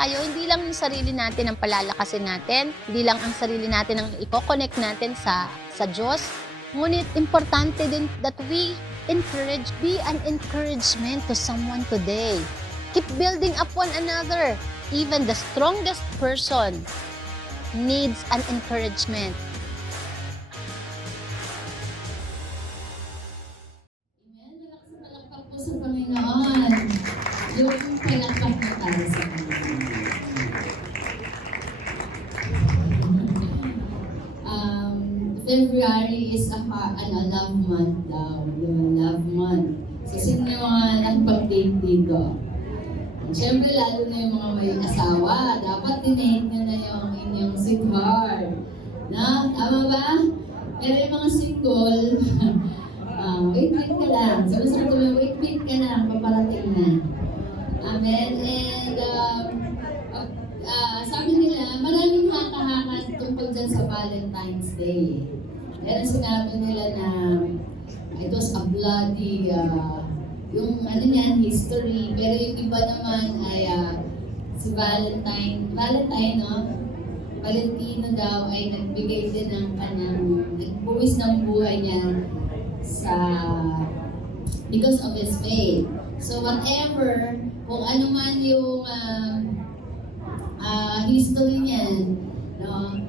tayo, hindi lang yung sarili natin ang palalakasin natin, hindi lang ang sarili natin ang i-connect natin sa Diyos, ngunit importante din that we be an encouragement to someone today. Keep building up one another. Even the strongest person needs an encouragement. Amen. Malakas na palakpak po sa Panginoon. Yung palakpak na tayo sa Panginoon. February is a love month daw. Love month. So, sino yung mga nagpag-date dito? Siyempre, lalo na yung mga may asawa. Dapat dinate nyo na yung inyong sweetheart. No? Tama ba? Pero yung mga single, wait ka lang. Sabi ko, wait ka lang. Paparating na. Amen. And, sabi nila, maraming haka-haka tungkol dyan sa Valentine's Day. Pero sinabi nila na it was a bloody, yung ano niyan, history. Pero yung iba naman ay si Valentino daw ay nagbigay din ng kanyang, nagbuwis ng buhay niya because of his faith. So whatever, kung ano man yung history niyan, no?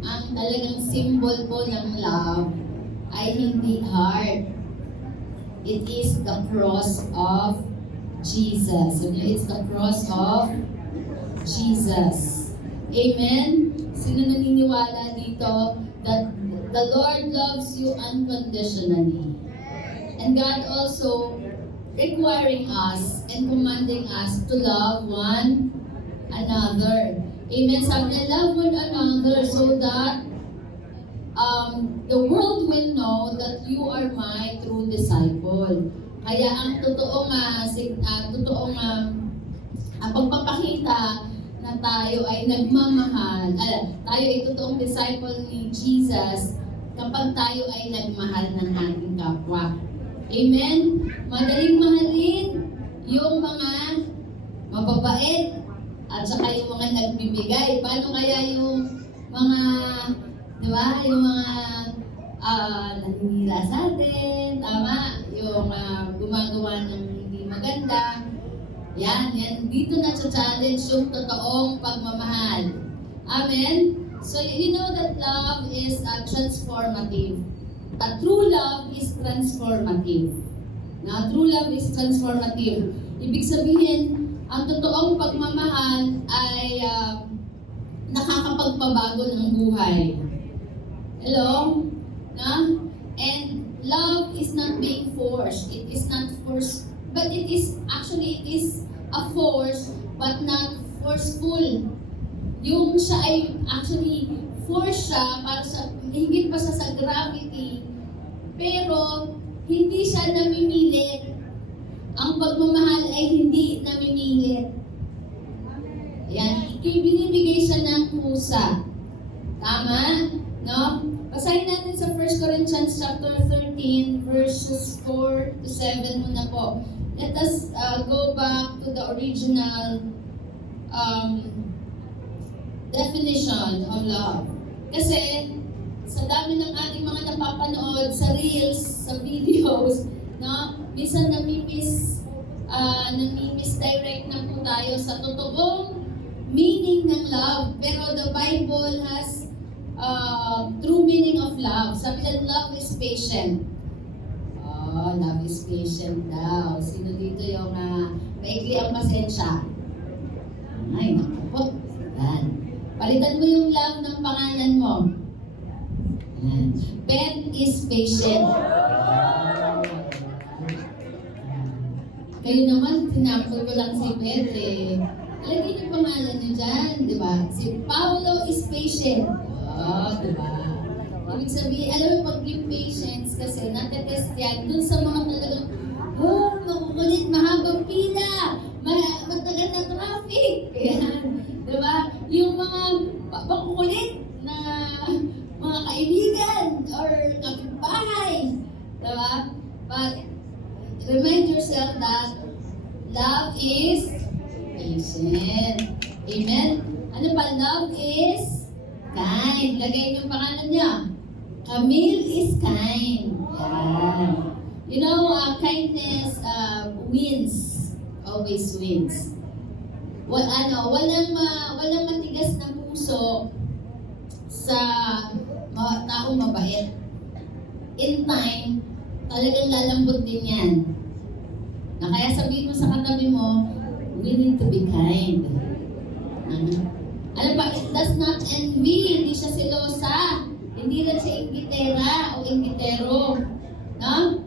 Ang talagang symbol po ng love ay hindi heart. It is the cross of Jesus. So, it's the cross of Jesus. Amen? Sino naniniwala dito that the Lord loves you unconditionally? And God also requiring us and commanding us to love one another. Amen? Sabi niya, love one another so that the world will know that you are my true disciple. Kaya ang totoong pagpapakita na tayo ay nagmamahal, tayo ay totoong disciple ni Jesus kapag tayo ay nagmahal ng ating kapwa. Amen? Madaling mahalin yung mga mababait at saka yung mga nagbibigay. Paano kaya yung mga, di ba, yung mga naninira sa atin, tama, yung gumagawa ng hindi maganda. Yan, dito na-challenge yung totoong pagmamahal. Amen? So, you know that love is transformative. A true love is transformative. Now, true love is transformative. Ibig sabihin, ang totoong pagmamahal ay nakakapagpabago ng buhay. Hello? No? And love is not being forced. It is not forced, but it is a force, but not forceful. Yung siya ay actually force siya para sa, higit pa sa gravity, pero hindi siya namimilit. Ang pagmamahal ay hindi namimilit. Yan, binibigay siya ng kusa. Tama? No? Basahin natin sa 1 Corinthians chapter 13, verses 4 to 7 muna po. Let us go back to the original definition of love. Kasi sa dami ng ating mga napapanood sa reels, sa videos, no? Minsan nami-misdirect na po tayo sa totoong meaning ng love. Pero the Bible has true meaning of love. Sabi na, love is patient. Oh, love is patient daw. Sino dito yung maikli ang pasensya? Ay, naku po. Yan. Palitan mo yung love ng pangalan mo. Yan. Beth is patient. Kayo naman, tinapol ko lang si Beth eh. Lagyan yung pangalan niyo dyan, di ba? Si Paulo is patient. Oh, di ba? Ibig sabihin, alam mo, pag yung patience kasi natetest yan dun sa mga talagang, makukulit, mahabang pila, matagal na traffic. Yan. Di ba? Yung mga makukulit na mga kaibigan or kapitbahay. Di ba? But remind yourself that Love is patient. Amen? Ano pa? Love is kind. Lagay niyo yung pangalan niya. Camille is kind. Yan. You know, kindness wins. Always wins. Walang matigas na puso sa taong mabait. In time, talagang lalambot din yan. Na kaya sabihin mo sa katabi mo, we need to be kind. Ano ba? It does not envy. Hindi siya selosa. Hindi rin siya ingitera o ingitero. No?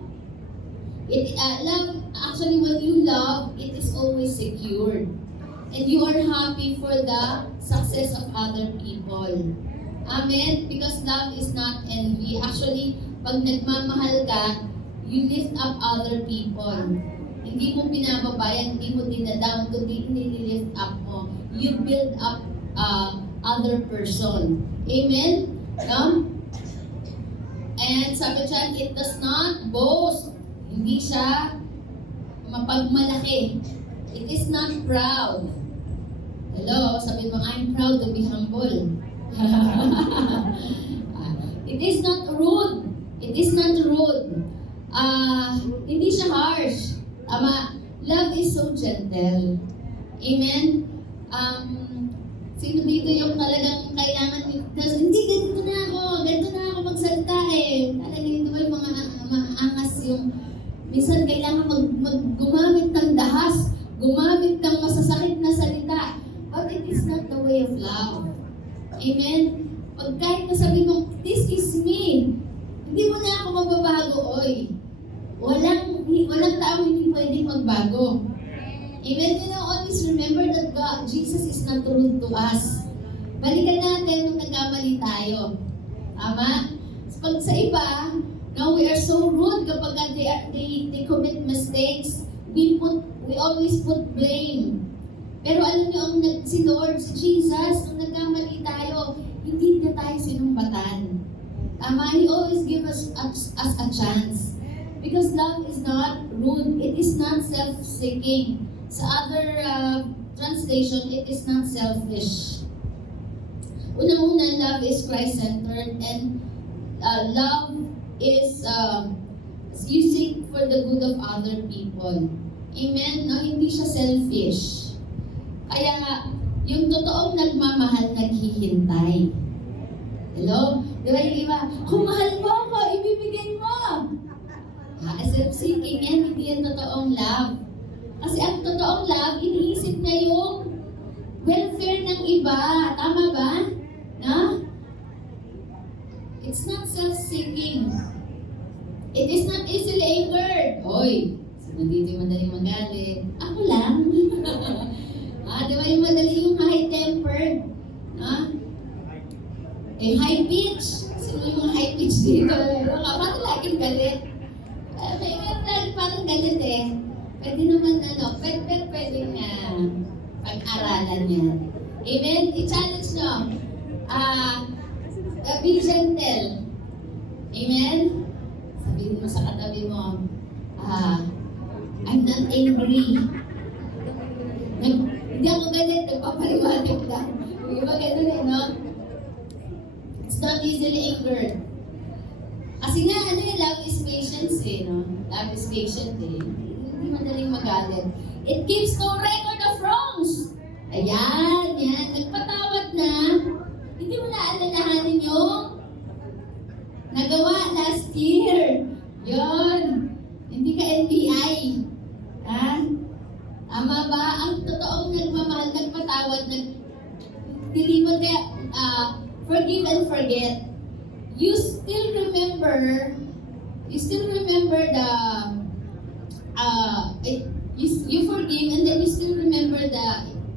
Love, actually, when you love, it is always secured. And you are happy for the success of other people. Amen? Because love is not envy. Actually, pag nagmamahal ka, you lift up other people. Hindi mo pinababayan, hindi mo dinadown, kundi nililift up mo. You build up other person. Amen? No? And sabi dyan, it does not boast. Hindi siya mapagmalaki. It is not proud. Hello, sabi mo, I'm proud to be humble. It is not rude. It is not rude. Hindi siya harsh. Tama. Love is so gentle. Amen? Sino dito yung talagang kailangan hindi, ganito na ako magsalita eh. Talagang hindi ba yung mga angas yung minsan kailangan gumamit ng dahas, gumamit ng masasakit na salita. But it is not the way of love. Amen? Pag kahit nasabi mo, this is me, hindi mo na ako magbabago, oy. Walang tao hindi pwedeng magbago. Amen? You know, always remember that God, Jesus is not rude to us. Balikan natin nung nagkamali tayo. Tama? Pag sa iba, no, we are so rude kapag they commit mistakes. We always put blame. Pero alam niyo, si Lord, si Jesus, nung nagkamali tayo, hindi na tayo sinumbatan. Tama? He always gives us a chance. Because love is not rude. It is not self-seeking. Sa other translation, it is not selfish. Unang-una, love is Christ-centered, and love is you seek for the good of other people. Amen? No, hindi siya selfish. Kaya yung totoong nagmamahal, naghihintay. Hello? Di ba yung iba, kung mahal mo ako, ibibigay mo. Self-seeking yan, hindi yan totoong love. Kasi ang totoong love, iniisip niya yung welfare ng iba. Tama ba? No? It's not self-seeking. It is not easily angered. Hoy, sino dito yung madaling magalit? Ako lang. Di ba yung madali yung high-tempered? High pitch. Sino yung high pitch dito? Parang laging galit. May parang galit eh. Pwede naman pwede nga pag-aralan yan. Amen? I-challenge nyo. Be gentle. Amen? Sabihin mo sa katabi mo, I'm not angry. Hindi ako galit, nagpapaliwanag lang. Hindi ba ganun eh, no? It's not easily angered. Kasi nga, love is patience eh, no? Love is patient eh. Hindi madaling magalit. It keeps no record of wrongs. Ayan, yan. Nagpatawad na. Hindi mo na alalahanin yung nagawa last year. Yon. Hindi ka NBI. Ha? Tama ba? Ang totoong nagmamahal, nagpatawad, nilimot kaya, forgive and forget. You still remember the, you forgive and then you still remember the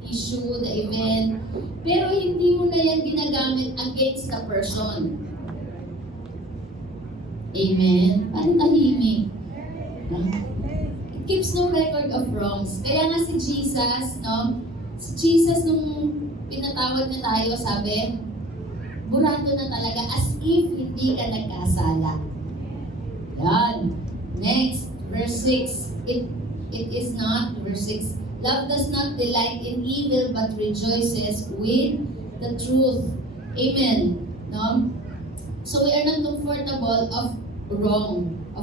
issue, the event, pero hindi mo na yan ginagamit against the person. Amen? Parang tahimik. It keeps no record of wrongs. Kaya nga si Jesus, no? Si Jesus nung pinatawad na tayo, sabi, burado na talaga as if hindi ka nagkasala. Yan. Next, verse 6. It is not, verse 6, love does not delight in evil but rejoices with the truth. Amen. No? So we are not comfortable of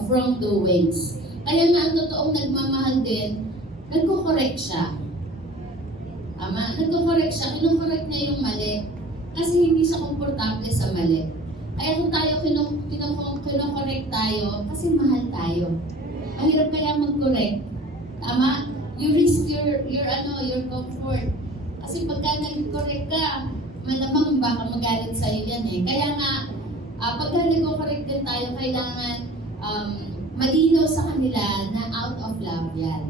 wrongdoings. Kaya nga ang totoong nagmamahal din, nagko-correct siya. Tama? Nagko-correct siya, kino-correct niya yung mali. Kasi hindi siya komportable sa mali. Kaya kung tayo kino-correct tayo, kasi mahal tayo. Mahirap kaya mag-correct. Tama? You risk your comfort. Kasi pagka nag-correct ka, malamang baka magalit sa'yo yan eh. Kaya nga, pagka nag-correct din tayo, kailangan malinaw sa kanila na out of love yan.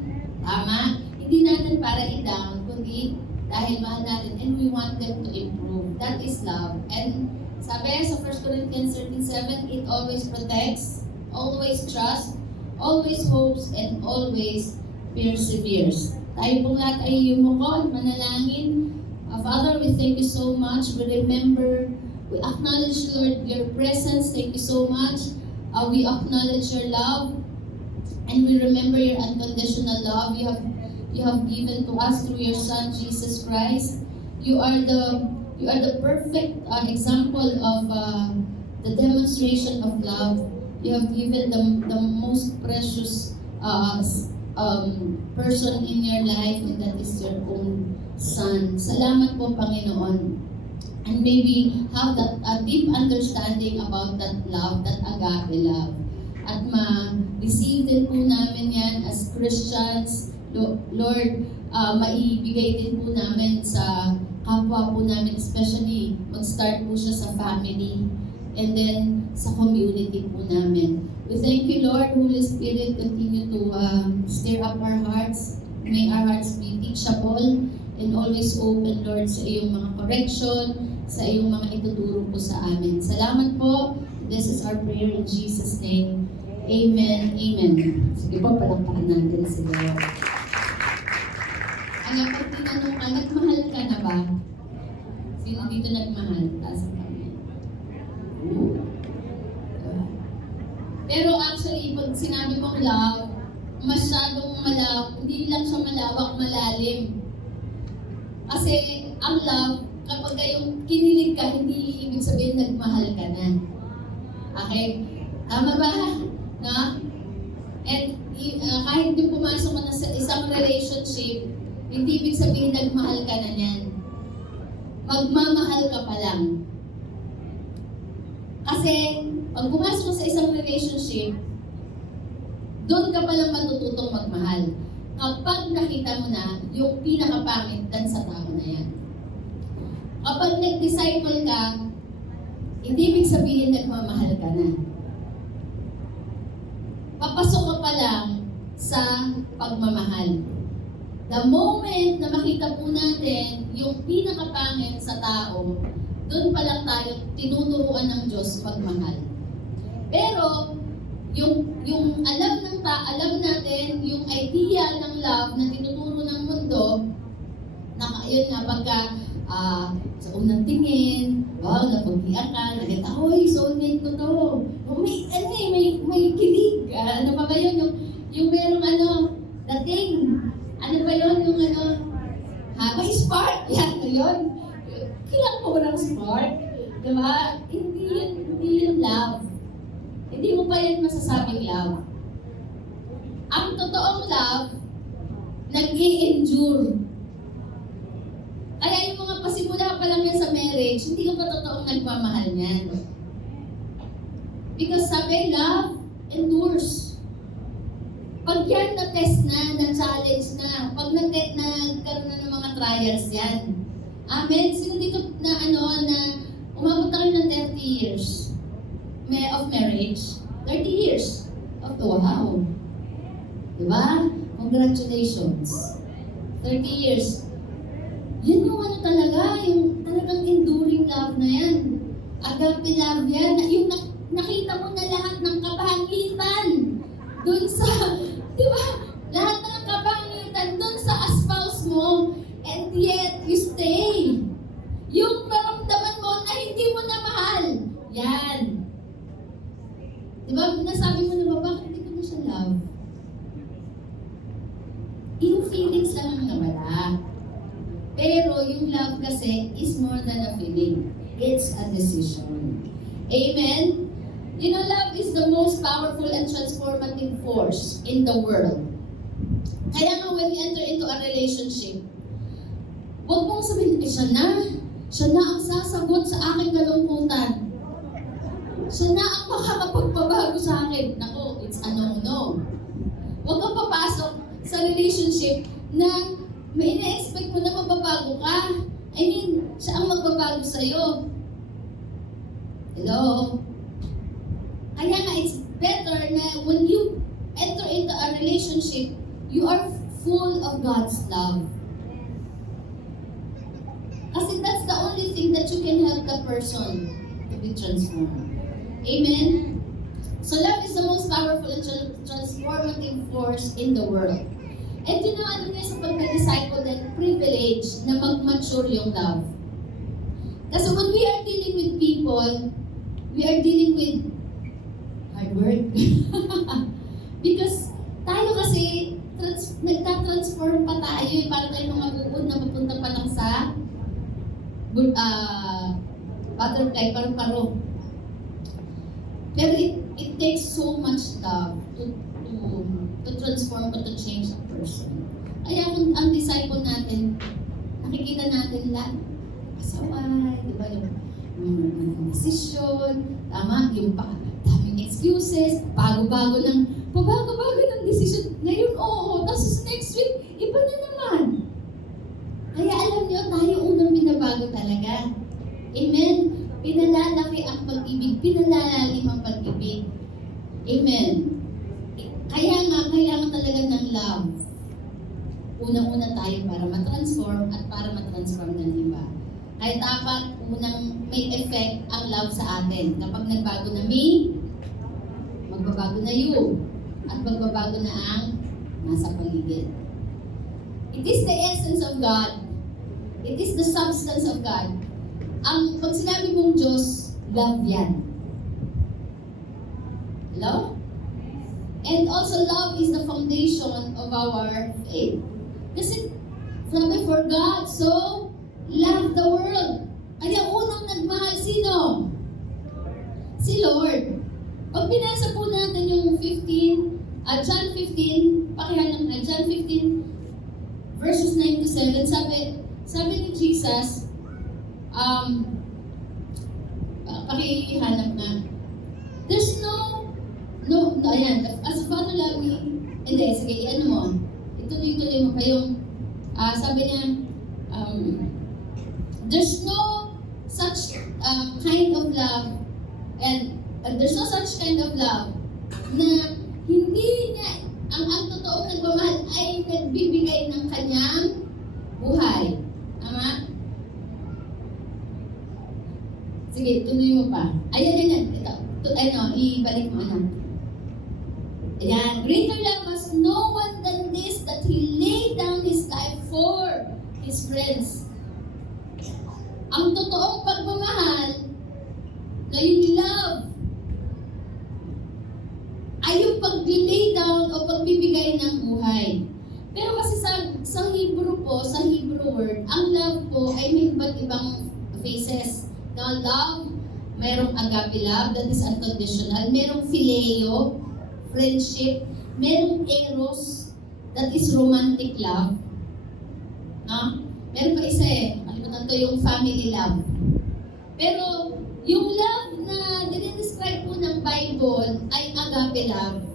Tama? Hindi natin para i-down, kundi dahil mahal natin and we want them to improve. That is love. And sabi sa 1 Corinthians 13:7, it always protects, always trusts, always hopes, and always perseveres. Tayo pong lahat ay yumuko at manalangin. Father, we thank you so much. We remember, we acknowledge, Lord, your presence. Thank you so much. We acknowledge your love, and we remember your unconditional love you have given to us through your Son, Jesus Christ. You are the perfect example of the demonstration of love. You have given the most precious person in your life, and that is your own Son. Salamat po, Panginoon. And maybe have a deep understanding about that love, that agape love. At ma-receive din po namin yan as Christians. Lord, maibigay din po namin sa kapwa po namin, especially mag-start po siya sa family and then sa community po namin. We thank you, Lord. Holy Spirit, continue to stir up our hearts. May our hearts be teachable and always open, Lord, sa iyong mga correction, sa iyong mga ituturo po sa amin. Salamat po. This is our prayer in Jesus' name. Amen. Amen. Sige po, palakpakan natin si Lord. Pag tinanong ka, nagmahal ka na ba? Sino dito nagmahal? Taas ang kamay. Pero actually, pag sinabi mong love, masyadong hindi lang siya malawak, malalim. Kasi ang love, kapag yung kinilig ka, hindi ibig sabihin nagmahal ka na. Okay? Tama ba? No? And kahit yung pumasok ka na sa isang relationship, hindi ibig sabihin nagmahal ka na niyan. Magmamahal ka pa lang. Kasi pag pumasok ka sa isang relationship, doon ka palang matututong magmahal. Kapag nakita mo na yung pinakapangit dan sa tao na yan. Kapag nag-disciple ka, hindi ibig sabihin nagmamahal ka na. Papasok ka pa lang sa pagmamahal. The moment na makita po natin yung pinakapangit sa tao, doon pa lang tayo tinuturuan ng Diyos pagmahal. Pero yung alam natin yung idea ng love na tinuturo ng mundo, yun nga pagka sa unang tingin, wow, napaghiyan ka, nagkita, oy, soulmate ko to. May kilig. Ano pa ba yun? Yung merong dating. Ano ba yun? May spark. Yan, yun. Kailangan mo ng spark. Diba? Hindi yun love. Hindi mo pa yan masasabing love. Ang totoong love, nag-i-endure. Kaya yung mga pasimula pa lang yan sa marriage, hindi ko pa totoong nagmamahal niyan. Because sabi, love endures. Pag yan na-test na-challenge na, pag nagkaroon na ng mga trials yan. Amen? Sino dito na umabot na kayo ng 30 years of marriage? 30 years. Wow. Diba? Congratulations. 30 years. Yan yung talaga, yung talagang enduring love na yan. Agape love yan. Yung nakita mo na lahat ng kapangitan dun sa, di ba? Lahat ng kapangitan dun sa spouse mo, and yet you stay. Yung maramdaman mo na hindi mo na mahal. Yan. Di ba? Nasabi mo na ba, bakit hindi ko na siya love? yung love kasi is more than a feeling. It's a decision. Amen? You know, love is the most powerful and transformative force in the world. Kaya nga when you enter into a relationship, huwag mong sabihin, siya na ang sasagot sa aking kalungkutan. Siya na ang makakapagpabago sa akin. Nako, it's a no-no. Huwag kang papasok sa relationship na may ina-expect mo na mababago ka. I mean, siya ang magbabago sa'yo. Hello? Kaya nga, it's better na when you enter into a relationship, you are full of God's love. Kasi that's the only thing that you can help the person to be transformed. Amen? So love is the most powerful and transformative force in the world. And you know, ano nga sa pagka-disciple that privilege na mag-mature yung love. Kasi when we are dealing with people, we are dealing with hard work. Because tayo kasi, nagta-transform pa tayo eh. Para tayo mga uod na mapunta pa lang sa butterfly, paru-paro. Pero it takes so much love to transform or to change a person. Kaya kung ang disciple natin, nakikita natin lahat, kasaway, di ba, yung desisyon, tama, yung daming excuses, pabago-bago ng desisyon. Ngayon, oo, tapos next week, iba na naman. Kaya alam niyo, tayo unang binabago talaga. Amen? Pinalalaki ang pag-ibig, pinalalalim ang pag-ibig. Amen? Kaya nga talaga ng love. Unang-una tayo para matransform at para matransform ng iba. Kaya dapat unang may effect ang love sa atin. Kapag nagbago na me, magbabago na you. At magbabago na ang nasa paligid. It is the essence of God. It is the substance of God. Ang pag sinabi mong Diyos, love yan. Hello? And also love is the foundation of our faith. Kasi sabi, for God so loved the world. Kaya unang nagmahal, sino? Si Lord. Pag binasa po natin yung John 15, pakihanap na, John 15, verses 9 to 7, sabi ni Jesus, pakihanap na, there's no, ayan, as Father love me, hindi, sige, ano mo, ituloy-tuloy mo pa yung, sabi niya, there's no such kind of love, and there's no such kind of love, na hindi niya, ang totoong nagmamahal ay nagbibigay ng kanyang buhay. Tama? Sige, tuloy mo pa. Ayan. Ito, ibalik mo, anak. Ayan. Greater love has no one than this, that He laid down His life for His friends. Ang totoong pagmamahal na yung love ay yung pag-lay down o pagbibigay ng buhay. Pero kasi sa Hebrew po, sa Hebrew word, ang love po ay may iba't ibang phases. Now, love, merong agape love, that is unconditional. Merong phileo, friendship. Merong eros, that is romantic love. Meron pa isa kalimutan ko yung family love. Pero, yung love na dinidescribe po ng Bible ay agape love.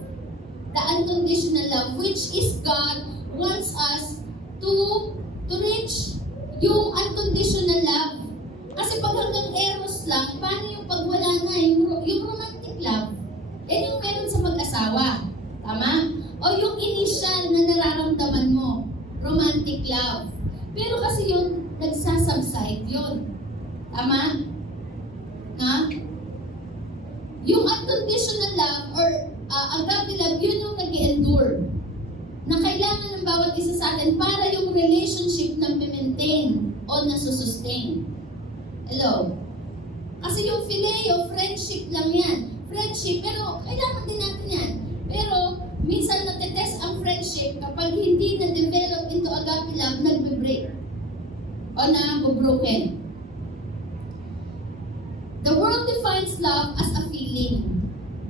The unconditional love, which is God wants us to reach yung unconditional love. Kasi pag hanggang eros lang, paano yung pag wala na, yung romantic love? Yan yung meron sa mag-asawa. Tama? O yung initial na nararamdaman mo, romantic love. Pero kasi yun, nagsasubside yun. Tama? Yung unconditional love or agape love, yun yung nag-endure. Na kailangan ng bawat isa sa atin para yung relationship na maintain o nasusustain. Hello? Kasi yung phileo, friendship lang yan. Friendship, pero kailangan din natin yan. Pero minsan natetest ang friendship kapag hindi na-develop into agape love, nagbe-break. O defines love as a feeling.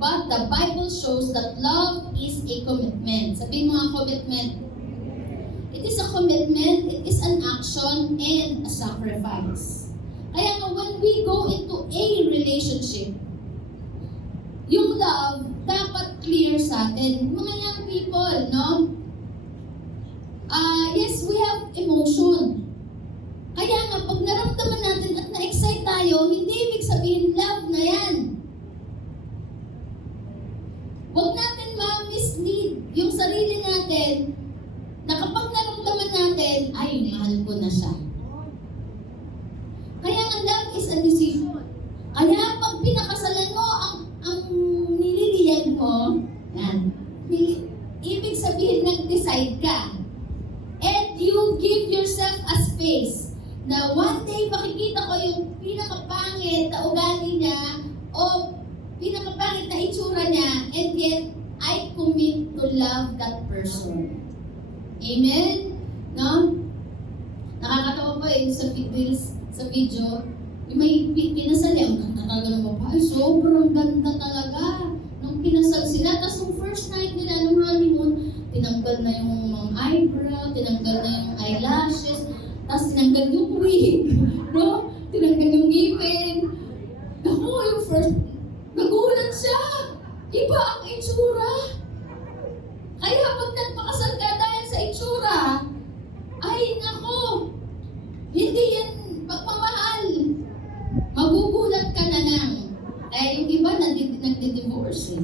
But the Bible shows that love is a commitment. Sabihin mo ang commitment. It is a commitment, it is an action, and a sacrifice. Kaya nga, when we go into a relationship, yung love dapat clear sa atin. Mga young people, no? Yes, we have emotion. Kaya nga, pag naramdaman natin at na-excite tayo, hindi ibig sabihin love na yan. Huwag natin ma-mislead yung sarili natin na kapag naramdaman natin, ay, mahal ko na siya. Kaya nga, love is a decision. Kaya pag pinakasalan mo ang nililiyan mo, yan, ibig sabihin nag-decide ka. And you give yourself a space na one day makikita ko yung pinakapangit na ugali niya o pinakapangit na itsura niya, and yet I commit to love that person. Amen? No? Nakakatawa pa sa video, may pinasal niya, ang ganda talaga ng babae, sobrang ganda talaga. Nung pinasal sila, tapos yung first night nila, nung honeymoon, tinanggal na yung mga eyebrow, tinanggal na yung eyelashes, tapos tinanggal yung wig, no? Tinanggal yung ngipin. Naku, yung first, nagulat siya. Iba ang itsura. Kaya pag nagpakasal ka dahil sa itsura, ay naku, hindi yan pagmamahal. Magugulat ka na lang. Kaya yung iba nagdi-divorce eh.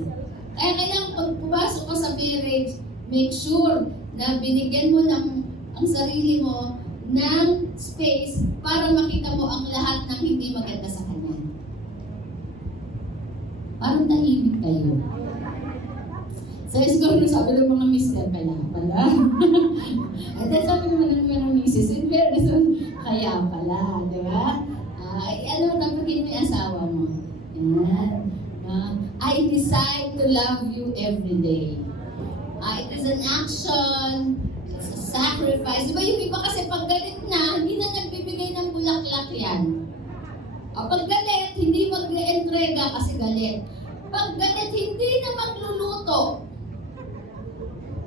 Kaya kailangan pag pumasok ka sa marriage, make sure na binigyan mo ang sarili mo ng space para makita mo ang lahat ng hindi maganda sa kanya. Parang tahimik kayo. So, siguro sabi ng mga mister, kaya pala. At then sabi naman ng mga misis, in fairness, kaya pala, di ba? Napagin mo yung asawa mo. Yan. I decide to love you every day. It is an action, it's a sacrifice. Di ba yung iba kasi pag galit na, hindi na nagbibigay ng bulaklak yan. Pag galit, hindi mag-entrega kasi galit. Pag galit, hindi na magluluto.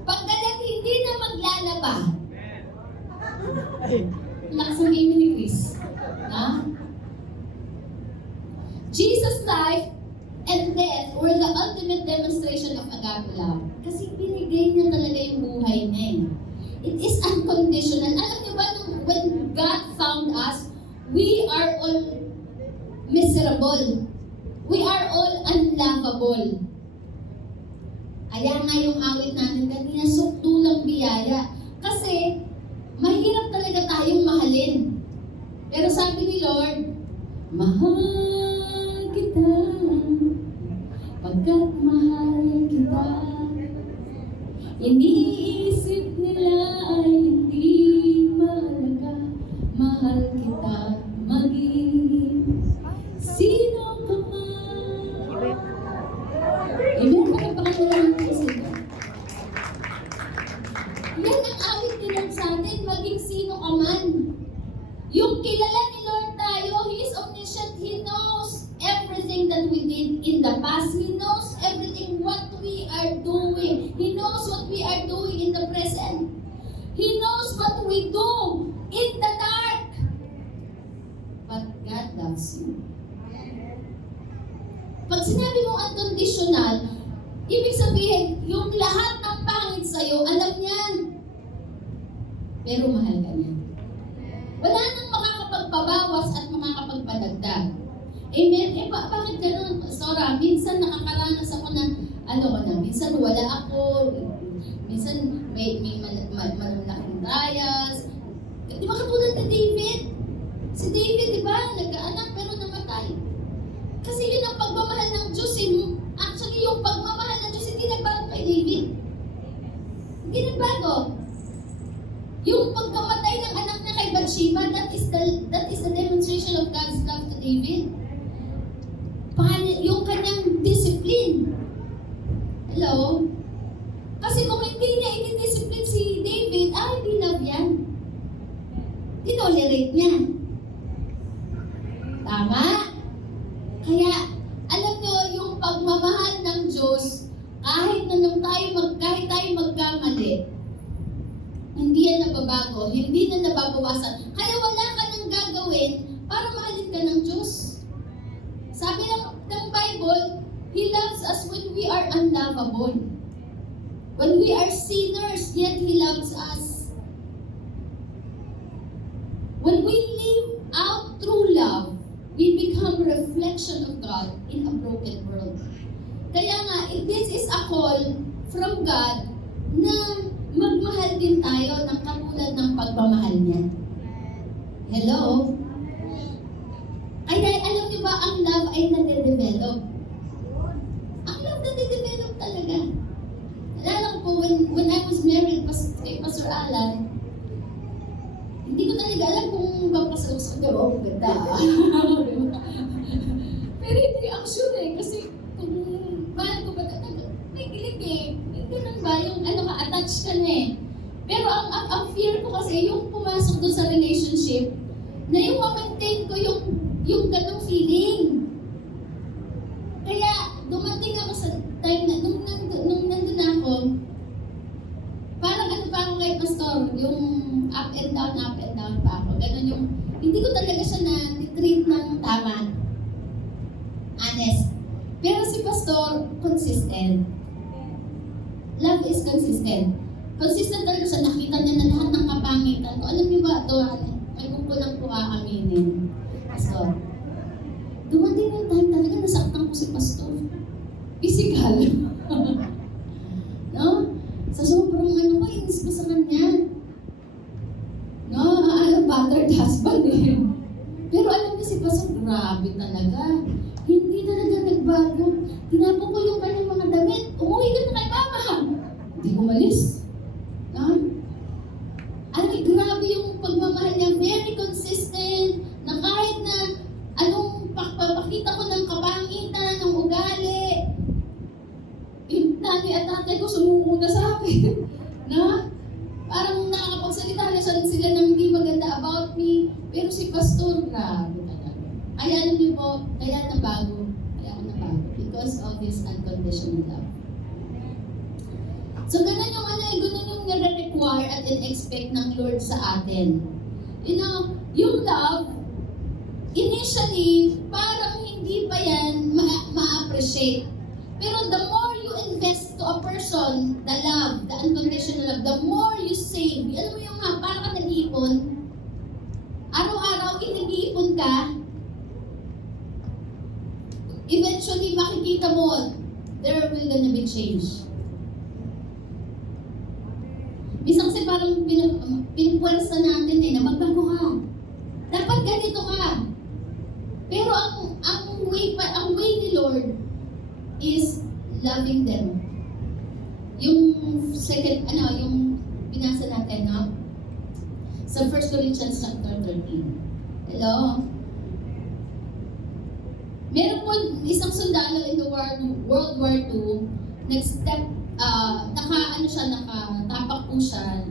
Pag galit, hindi na maglalaba. Lakas ng amen ni Chris. Jesus' life and death were the ultimate demonstration of agape love. Kasi binigay niya talaga yung buhay niya. It is unconditional. Alam niyo ba, when God found us, we are all miserable. We are all unlovable. Kaya nga yung awit natin kanina, sukdulang biyaya. Kasi, mahirap talaga tayong mahalin. Pero sabi ni Lord, mahal kita, pagkat mahal kita. Iniisip nila ay hindi mahalaga, mahal kita maging sino ka man. Amen, pakipakatulong natin sila. Yan ang awit ni Lord sa atin, maging sino ka man. Yung kilala ni Lord tayo, He is omniscient, He knows everything that we did in the past. He knows everything what we are doing. He knows what we are doing in the present. He knows what we do in the dark. But God loves you. Pag sinabi mo unconditional, ibig sabihin, yung lahat ng pangit sa'yo, alam niyan. Pero mahal ka niya. Wala nang makakapagpabawas at makakapagpadagdag. Amen? Bakit ganun? Sora, minsan nakakaranas ako ng, minsan wala ako, minsan may malalaking trials. Di ba katulad ni David? Si David, di ba, nagkaanak pero namatay. Kasi yun ang pagmamahal ng Diyos. Actually, yung pagmamahal ng Diyos, hindi nagbago kay David. Hindi nagbago. Yung pagkamatay ng anak niya kay Bathsheba, that is the demonstration of God's love to David. Yung kanyang discipline. Hello? Kasi kung hindi niya i-discipline si David, hindi love yan. Tinolerate niya. Tama? Kaya, alam nyo, yung pagmamahal ng Diyos, kahit tayo magkamali, hindi yan nababago, hindi na nababawasan. Kaya wala ka nang gagawin para mahalin ka ng Diyos. Sabi ng Bible, He loves us when we are unlovable. When we are sinners, yet He loves us. When we live out true love, we become reflection of God in a broken world. Kaya nga, this is a call from God na magmahal din tayo ng katulad ng pagmamahal niya. Hello? Ay, alam niyo ba, ang love ay nade-develop. Ang love nade-develop talaga. Alala ko po, when I was married kay Pastor Alan, hindi ko talaga alam kung papasalusok niya o ganda. Pero hindi ako sure eh, kasi kung mahal ko ba talaga, may kilig eh. Ganun ba? Yung attached ka na eh. Pero ang fear ko kasi, yung pumasok doon sa relationship, na yung ma-maintain ko yung ganung feeling. Kaya, dumating ako sa time na, nung nandun ako, parang ano pa ako kay Pastor, yung up and down pa ako. Ganun yung, hindi ko talaga siya na-treat ng tama. Honest. Pero si Pastor, consistent. Love is consistent. Consistent talaga siya. Nakita niya na lahat ng kapangitan ko. Alam niyo ba ito? Ay kung ko lang po aaminin. Pastor, dumating yung time talaga nasaktan ko si Pastor. Physical. No? Sa sobrang inis ko sa kanya. No? Battered husband eh. Pero alam niyo si Pastor, grabe talaga. Hindi talaga nagbago. Tinapon ko yung kanyang mga damit. Umuwi ka na kay Mama. Hindi umalis. No? Alam niyo, grabe yung pagmamahal niya. Very consistent. Na kahit na anong pakita ko ng kapangitan, ng ugali, yung nanay at tatay ko sumuko na sa akin. No? Parang nakakapagsalita na sila ng hindi maganda about me. Pero si Pastor, grabe talaga. Ay, alam niyo po, kaya nabago. Because of His unconditional love. So, ganun yung nare-require at in-expect ng Lord sa atin. You know, yung love, initially, parang hindi pa yan ma-appreciate. Pero the more you invest to a person, the love, the unconditional love, the more you save. Alam mo yung parang ka nag-iipon. Araw-araw, nag-iipon ka. Eventually, makikita mo, there will gonna be change. Minsan kasi parang pinupwersa natin na magbago ka. Dapat ganito ka. Pero ang way ni Lord is loving them. Yung second, yung binasa natin, no? Sa 1 Corinthians chapter 13. Hello? Meron po isang sundalo in the World War II, nag-step, nakatapak po siya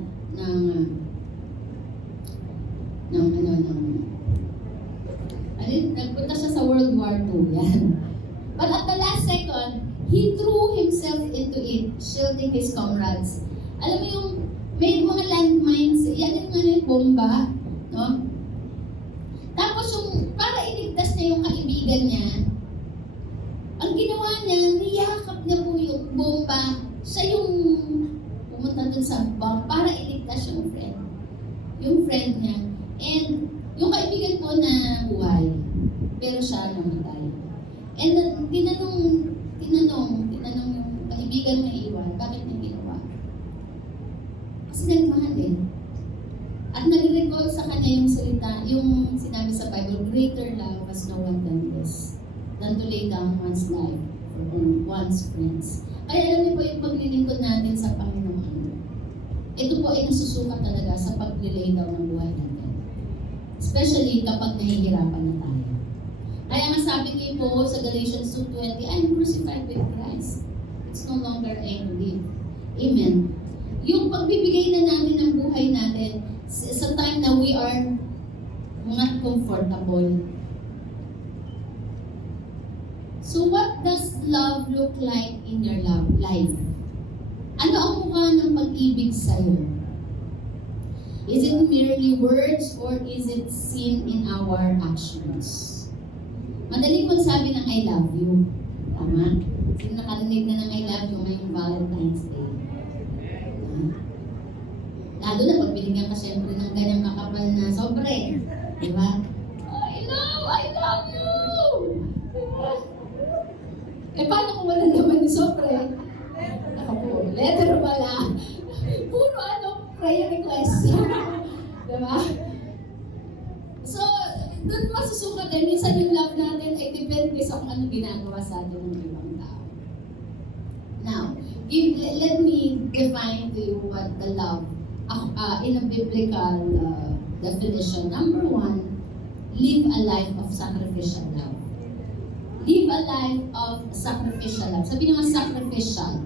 nagpunta siya sa World War II, yan. But at the last second, he threw himself into it, shielding his comrades. Alam mo yung, may mga landmines, yan yung bomba, no? Tapos para iligtas niya yung kaibigan niya, ang ginawa niya, niyakap niya po yung bomba. Siya yung pumunta dun sa bomb para iligtas yung friend niya. And yung kaibigan po na buhay, pero siya namatay. And tinanong yung kaibigan na iwan, bakit niya ginawa? Kasi nagmahal eh. At nag-recall sa kanya yung salita, yung sinabi sa Bible, greater love has no one than this, than to lay down one's life for one's friends. Kaya alam niyo po yung paglilingkod natin sa Panginoon. Ito po ay nasusukat talaga sa pag-lay down ng buhay natin. Especially kapag nahihirapan na tayo. Kaya nga sabi niyo po sa Galatians 2:20, I am crucified with Christ. It's no longer I who live. Amen. Yung pagbibigay na natin ng buhay natin, sa time na we are not comfortable. So what does love look like in your life? Ano ang mukha ng pag-ibig sa'yo? Is it merely words or is it seen in our actions? Madaling magsabi ng I love you. Tama? Sino nakarinig na ng I love you ngayong Valentine's Day? Lalo na pag binigyan ka syempre ng ganyang kakapal na sobre. Di ba? I love you! Diba? Eh paano kung wala naman yung sobre? Ako po, letter pala. Puro prayer request. Diba? So, doon masusukat din. Minsan yung love natin ay depende sa kung ano ginagawa sa atin ng ibang tao. Now, let me define to you what the love in a biblical definition. Number one, live a life of sacrificial love. Live a life of sacrificial love. Sabi naman sacrificial.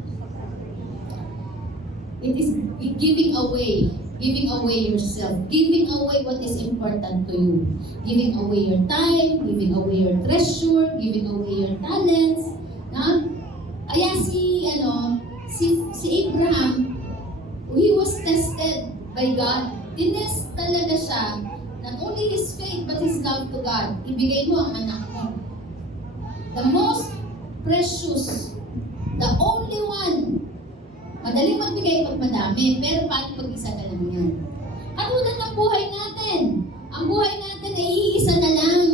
It is giving away yourself, giving away what is important to you, giving away your time, giving away your treasure, giving away your talents. Na? Kaya si Abraham, he was tested by God. Tinest talaga siya, not only his faith but his love to God. Ibigay mo ang anak mo. The most precious, the only one. Madaling magbigay pag madami, pero paano pag isa na lang yan? Katulad ng buhay natin. Ang buhay natin ay iisa na lang.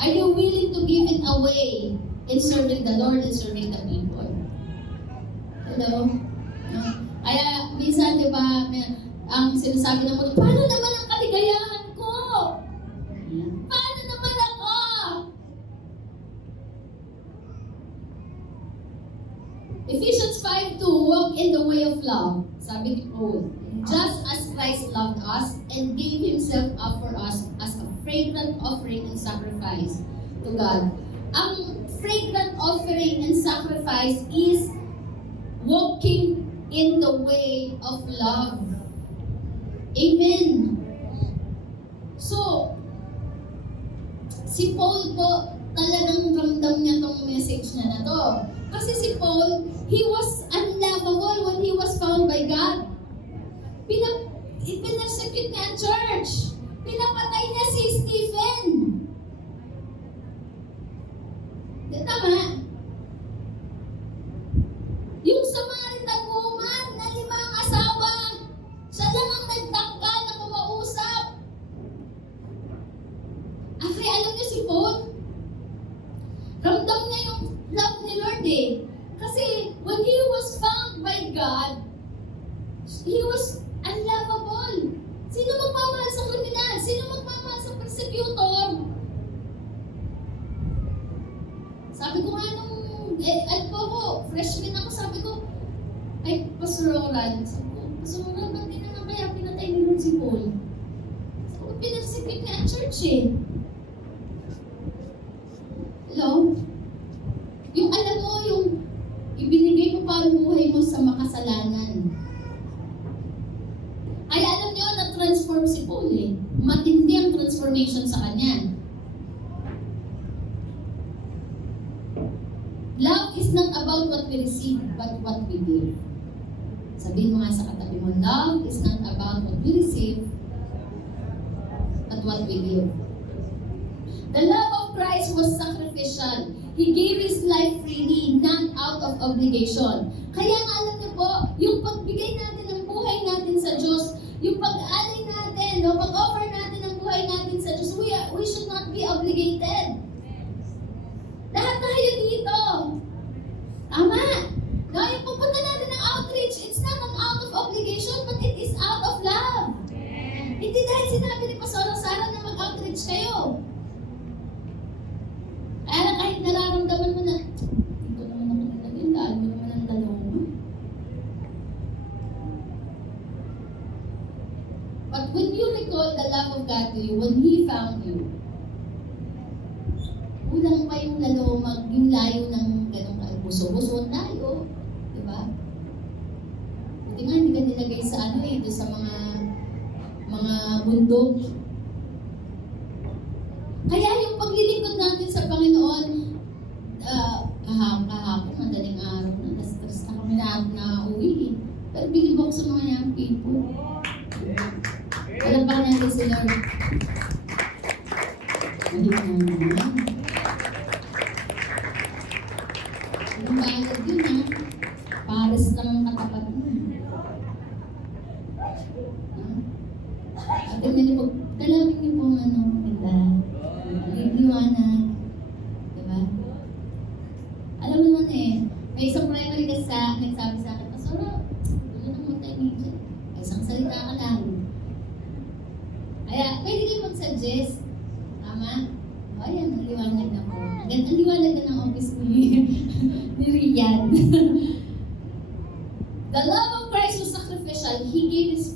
Are you willing to give it away in serving the Lord and serving the people? Hello? No? Kaya minsan, di ba, ang sinasabi ng mga, paano naman ang kaligayahan ko? Paano naman ako? Ephesians 5:2, walk in the way of love. Sabi ni Paul, just as Christ loved us and gave Himself up for us as a fragrant offering and sacrifice to God. Ang fragrant offering and sacrifice is walking in the way of love. Amen. So, si Paul po, talagang ramdam niya tong message na to. Kasi si Paul, he was unlovable when he was found by God. Pinarsecute niya ang church. Pinapatay niya si Stephen. Tama? Yung Samaritan woman na 5 asawa, siya lang ang nagtangka na kumausap. Kaya alam niyo si Paul, ramdam niya yung love ni Lord eh. Kasi when he was found by God, he was unlovable. Sino magmamahal sa kriminal? Sino magmamahal sa persecutor? Sabi ko nga nung, freshman ako, sabi ko, ay, Pastor Roland, sabi ko, Pastor Roland, ba't di naman kaya pinatay ni Lord si Paul? Sabi ko, pinarsecute niya ang church eh. Hello? Yung alam mo, yung ibinigay mo pa ang buhay mo sa makasalanan. Kaya alam niyo, na-transform si Paul eh. Matindi ang transformation sa kanya. Love is not about what we receive, but what we give. Sabihin mo nga sa katabi mo, love is not about what we receive, but what we give. The love of Christ was sacrificial. He gave His life freely, not out of obligation. Kaya nga alam niyo po, yung pagbigay natin ng buhay natin sa Diyos, yung pag-alay natin, o pag-offer natin ng buhay natin sa Diyos, we should not be obligated. Lahat tayo dito. Tama. No, yung pupunta natin ng outreach, it's not an out of obligation, but it is out of love. Hindi dahil sinabi ni Pastor Sara na mag-outreach kayo. Kaya kahit nararamdaman mo na, dito naman ako nilagay, dahil mo naman ang dalawa mo. But when you recall the love of God to you, when He found you, ulang pa yung yung layo ng ganong puso-puso, layo. Diba? Buti nga, hindi ka nilagay sa doon sa mga bundok. Kaya yung paglilingkod natin sa Panginoon, balad yun ha. Pares lang ang katapat mo. At yung nila po, kalawin niyo po ang ano, kita. Liwanag. Diba? Alam mo naman eh, may isang primary kasi nagsabi sa akin, Pastora, wala nang multimedia. Ay, isang salita ka lang. Kaya, pwede kayo mag-suggest. Tama? O, ayan, ang liwanag na po. Ang liwanag na ng office ni Rian. The love of Christ was sacrificial. He gave His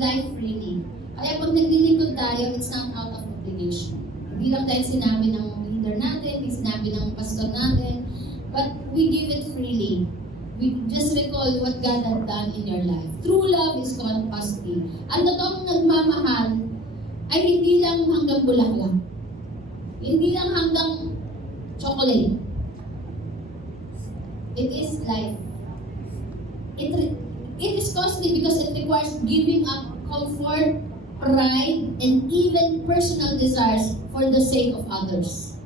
life freely. Kaya pag naglilingkod tayo, it's not out of obligation. Hindi lang dahil sinabi ng leader natin, hindi sinabi ng pastor natin, but we give it freely. We just recall what God had done in your life. True love is compulsory. Ang totoong nagmamahal ay hindi lang hanggang bulaklak. Hindi lang hanggang chocolate. It is life. It is costly because it requires giving up comfort, pride, and even personal desires for the sake of others.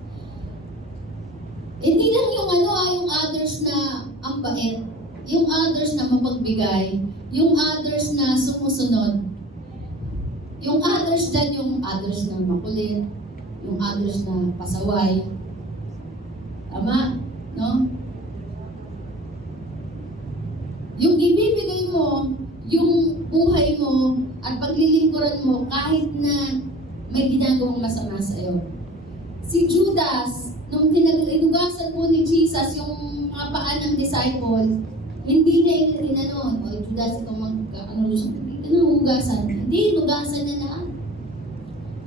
Hindi lang yung yung others na ang bait, yung others na mapagbigay, yung others na sumusunod, yung others dyan, yung others na makulit, yung others na pasaway. Tama? No? Yung ibibigay mo, yung buhay mo, at paglilingkuran mo kahit na may ginagawang masama sa iyo. Si Judas, nung inugasan po ni Jesus yung mga paa ng disciple, hindi niya inanon, o Judas, ikaw hugasan. Hindi, hugasan na lahat.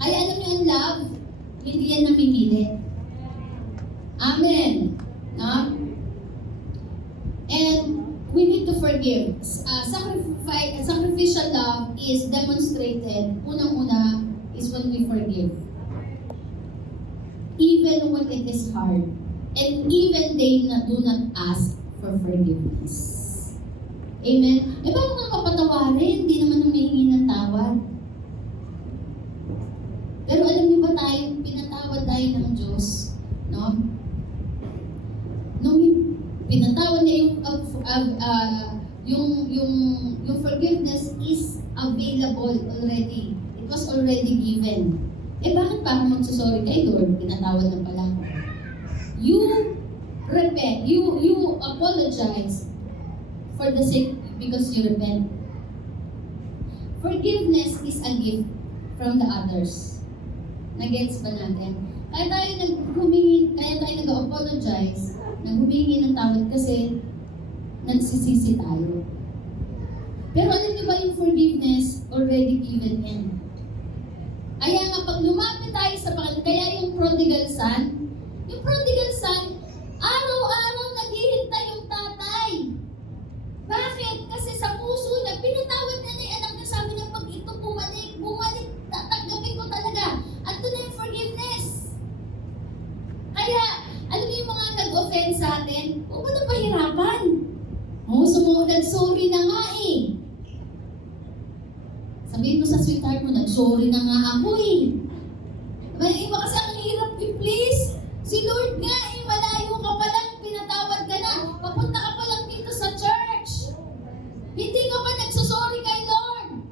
Kaya alam niyo ang love, hindi yan namimili. Amen. No? And we need to forgive. Sacrificial love is demonstrated, unang-una, is when we forgive. Even when it is hard. And even they do not ask for forgiveness. Amen? Eh, paano nga papatawarin? Hindi naman humihingi ng tawad. Pero alam niyo ba tayo, pinatawad tayo ng Diyos? No? Nung pinatawad niya yung forgiveness is available already. It was already given. Eh bakit pa ako magsusorry kay Lord? Pinatawad na pala ako. You repent. You apologize for the sake because you repent. Forgiveness is a gift from the others. Nagets ba natin? Kaya tayo nag-apologize, naghumingi ng tawad kasi nagsisisi tayo. Pero alam niyo ba yung forgiveness already given in? Kaya nga pag lumapit tayo sa Panginoon, kaya yung prodigal son, araw-araw naghihintay yung tatay. Bakit? Kasi sa puso niya, pinatawad na yung anak niya, sabi niya, pag ito bumalik, tatanggapin ko talaga. At doon na yung forgiveness. Kaya, alam niyo yung mga nag-offend sa atin, huwag mo na pahirapan. Nag-sorry na nga eh. Sabihin mo sa sweetheart mo, nag-sorry na nga ako eh. May iba kasi ang hirap i-please. Si Lord nga eh, malayo ka pa lang, pinatawad ka na. Papunta ka pa lang dito sa church. Hindi ka pa nagsusorry kay Lord.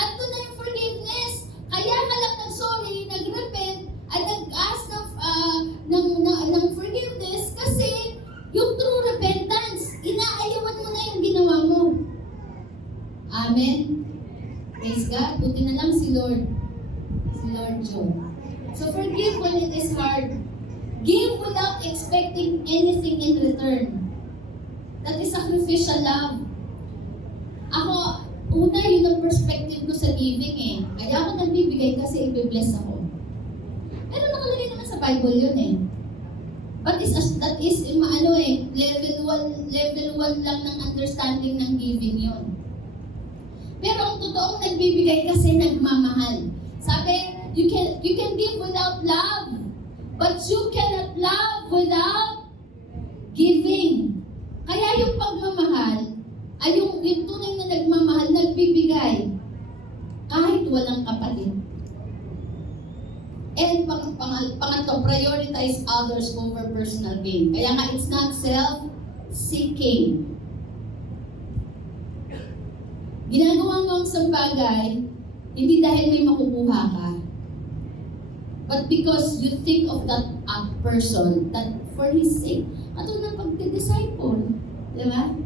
At doon na yung forgiveness. Kaya ka lang nag-sorry, nag-repent, at nag-ask ng forgiveness kasi yung true repentance, inaayawan mo na yung ginawa mo. Amen? Praise God. Buti na lang si Lord John. So forgive when it is hard. Give without expecting anything in return. That is sacrificial love. Ako, una yun ang perspective ko sa giving eh. Kaya ako nagbibigay kasi i-bless ako. Pero nakalagay naman sa Bible yun eh. But that is level 1 lang ng understanding ng giving yun. Pero ang totoong nagbibigay kasi nagmamahal. Sabi, you can give without love, but you cannot love without giving. Kaya yung pagmamahal, ay yung tunay na nagmamahal, nagbibigay, kahit walang kapatid. And Pangatlo, prioritize others over personal gain. Kaya nga, it's not self-seeking. Ginagawa mo ang isang bagay, hindi dahil may makukuha ka. But because you think of that person, that for his sake, at unang pagdi-disciple. Di ba?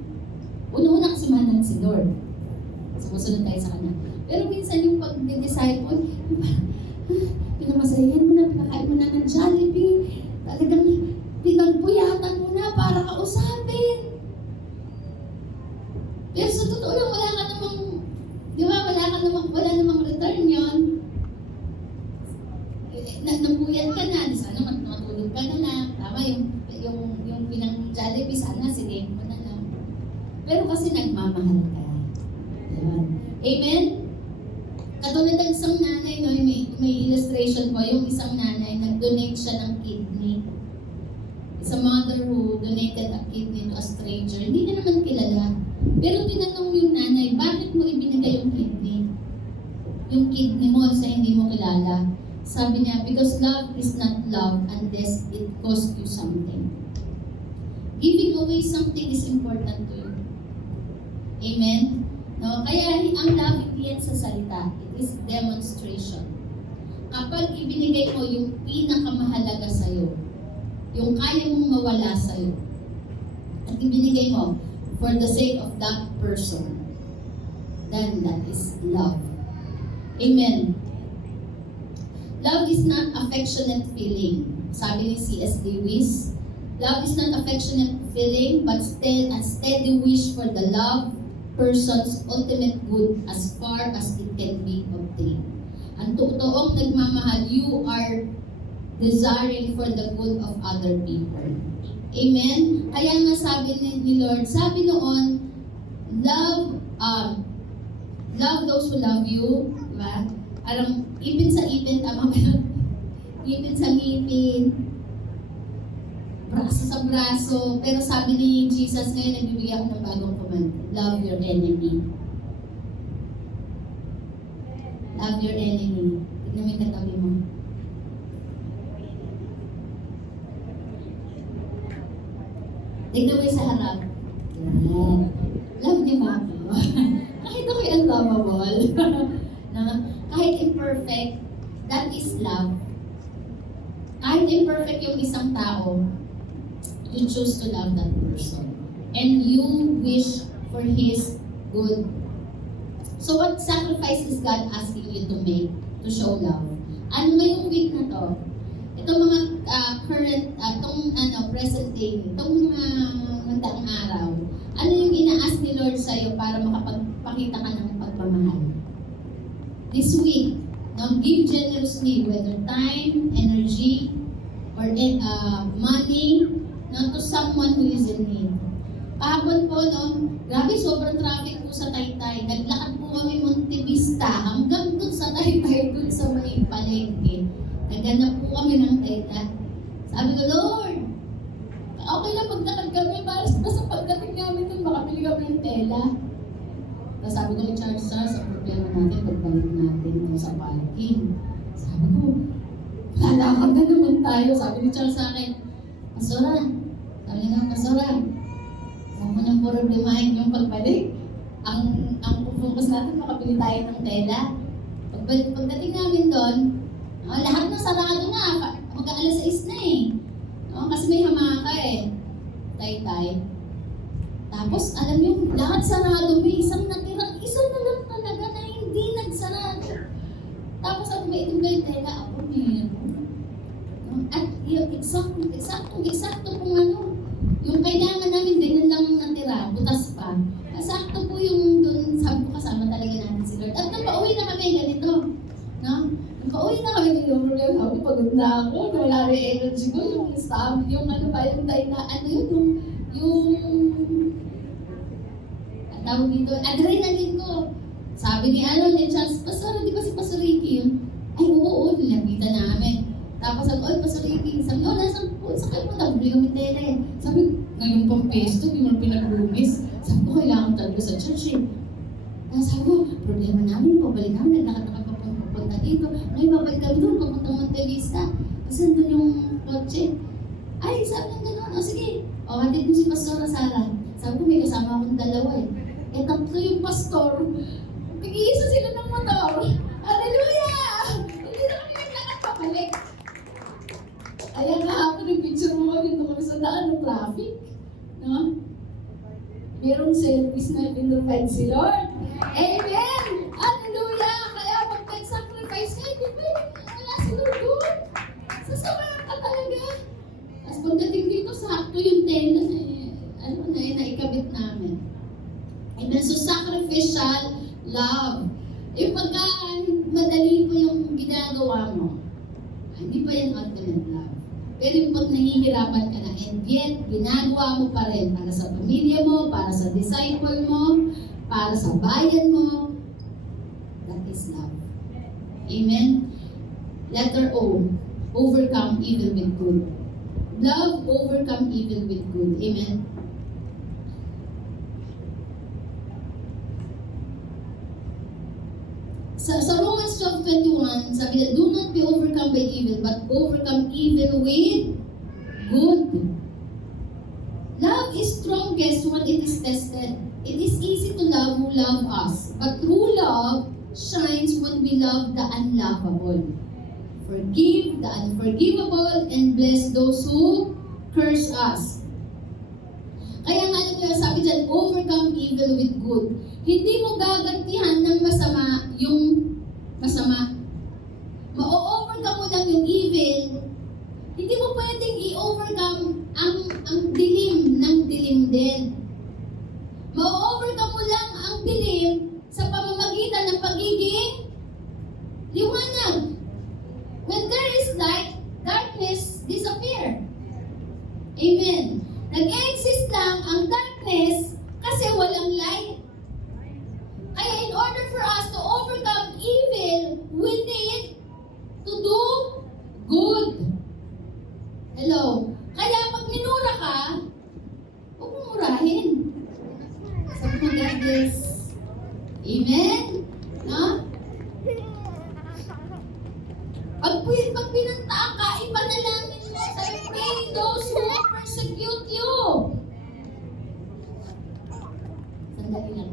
Una-una kasi manan si Lord. Sumusunod tayo sa Kanya. Pero minsan yung pagdi-disciple, pinamasayahan mo na, pinakain mo na ng Jollibee, talagang pinagpuyatan mo na para kausapin. Pero sa totoo lang, wala ka namang, di ba, wala namang return yun. Napuyat ka na, sana matulog ka na lang. Tama, yung pinang-Jollibee, sana sinake mo na lang. Pero kasi nagmamahal ka. Diba? Amen? Katulad ng isang nanay, no, may illustration po, yung isang nanay, nag-donate siya ng kidney. Isang mother who donated a kidney to a stranger, hindi na naman kilala. Pero tinanong yung nanay, bakit mo ibinigay yung kidney? Yung kidney mo sa hindi mo kilala. Sabi niya, because love is not love unless it costs you something. Giving away something is important to you. Amen? No? Kaya ang love hindi yan sa salita. It is demonstration. Kapag ibinigay mo yung pinakamahalaga sa'yo, yung kaya mong mawala sa'yo, at ibinigay mo for the sake of that person, then that is love. Amen. Love is not affectionate feeling. Sabi ni C.S. Lewis, love is not affectionate feeling, but still a steady wish for the loved person's ultimate good as far as it can be obtained. Ang totoong nagmamahal, you are desiring for the good of other people. Amen? Kaya nga sabi ni Lord, sabi noon, love those who love you, diba? Parang ipin sa ipin, tama ba yun? Ipin sa ngipin, braso sa braso. Pero sabi ni Jesus ngayon, nagbibigay ako ng bagong command. Love your enemy. Love your enemy. Tignan mo yung katabi mo. Tignan mo yung sa harap. Yan. Love niyo ba ako? Kahit ako'y unlovable. Kahit imperfect, that is love. Kahit imperfect yung isang tao, you choose to love that person. And you wish for his good. So what sacrifice is God asking you to make to show love? Ano ngayong week na to? Itong mga present day, itong mga magdaang araw, ano yung ina-ask ni Lord sa'yo para makapagpakita ka ng pagmamahal? This week, give generously, whether time, energy, or money, to someone who is in need. Kahapon po, grabe, sobrang traffic po sa Taytay. Naglakad po kami Monte Vista hanggang dun sa Taytay, dun sa may palengke. Naghanap po kami ng Taytay. Sabi ko, Lord, okay lang maglakad kami para sa pagdating namin dun, makabili kami ng tela. Tapos sabi ko ni Charles, sa problema natin, pagbalik natin dun sa parking. Sabi ko, lalakad na naman tayo. Sabi ni Charles sa akin, Pastora, sabi niya nga, Pastora, huwag mo nang problemahin yung pagbalik. Ang focus natin, makabili tayo ng tela. Pagdating namin doon, lahat na sarado na. Mag-aalas 6 na eh. Kasi may hamaka eh. Taytay. Tapos, alam niyo, lahat sarado. May isang natirang, isa na lang talaga na hindi nagsarado. Tapos, sabi ba, itong ba yung tela? Ako, meron. At yung eksakto kung ano. Yung kailangan namin, ganyan lang natira, butas pa. Sakto po yung doon, sabi ko kasama talaga natin si Lord. At nung pauwi na kami, ganito. No? Nung pauwi na kami, yung problema, ako, pagod na ako, wala rin energy ko, yung staff, yung ano ba, yung ang tawag dito, adrenaline ko. Sabi ni Charles, Pastor, di ba si Pastor Ricky yun? Ay, oo, nilapitan namin. Tapos sabi ko, ay, Pastor Ricky, sabi ko, nasaan po, sakay mo, nabili kami tela eh. Sabi, ngayon pang pesto, di mo pinag-roomies. Sabi ko, kailangan talaga sa church eh. Sabi ko, problema namin, pabalik namin, naglakad-lakad pa pupunta dito. Ngayon, babalik kami doon, papuntang Monte Vista. Kasi nandun yung kotse. Ay, sabi ng gano'n, o sige, o hatid mo si Pastor Sara. Sabi ko, may kasama akong dalawa eh. Eh, tatlo yung pastor. Tig-iisa sila ng motor. Hallelujah! Hindi na kami naglalakad pabalik. Ayan nga ako, nag-picture mo kami doon kami sa daan ng traffic. No? Merong service na pinrovide si Lord. Amen! Hallelujah! Kaya pag nag-sacrifice ka, hindi pwede wala si Lord doon. Sasamahan ka talaga. Tapos pagdating dito, sakto yung tela na naikabit namin. Amen. So, sacrificial love. Yung pagka madali po yung ginagawa mo, hindi pa yung ultimate love. Pero yung pag nahihirapan ka na, and yet, ginagawa mo pa rin para sa pamilya mo, para sa disciple mo, para sa bayan mo, that is love. Amen? Letter O, overcome evil with good. Love overcome evil with good. Amen? Sa Romans 12:21, sabi na, do not be overcome by evil, but overcome evil with good. Love is strongest when it is tested. It is easy to love who love us, but true love shines when we love the unlovable. Forgive the unforgivable and bless those who curse us. Kaya nga naman sabi dyan, overcome evil with good. Hindi mo gagantihan ng masama yung masama. Ma-overcome mo lang yung evil. Hindi mo pwedeng i-overcome ang dilim ng dilim din. Ma-overcome mo lang ang dilim sa pamamagitan ng pagiging liwanag. When there is light, darkness disappear. Amen. Nag-exist lang ang darkness kasi walang light. Kaya in order for us to overcome evil, we need to do good. Hello? Kaya pag minura ka, huwag mo murahin. Sabi mo, God bless. Amen? No? Pag pinanta ka, ipanalangin mo sa pray those who persecute you. Sandali lang.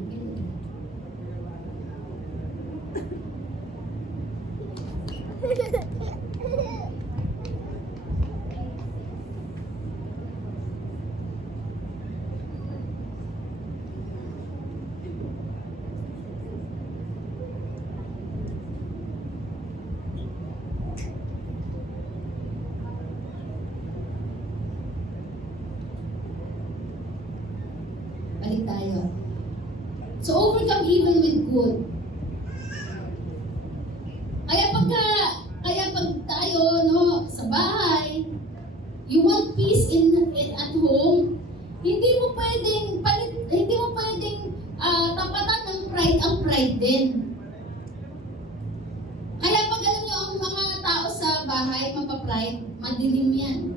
Balik tayo. So, overcome evil with good. Kaya pag tayo, no, sa bahay, you want peace at home, hindi mo pwedeng tapatan ng pride ang pride din. Kaya pag alam nyo, ang mga tao sa bahay, mapapride, madilim yan.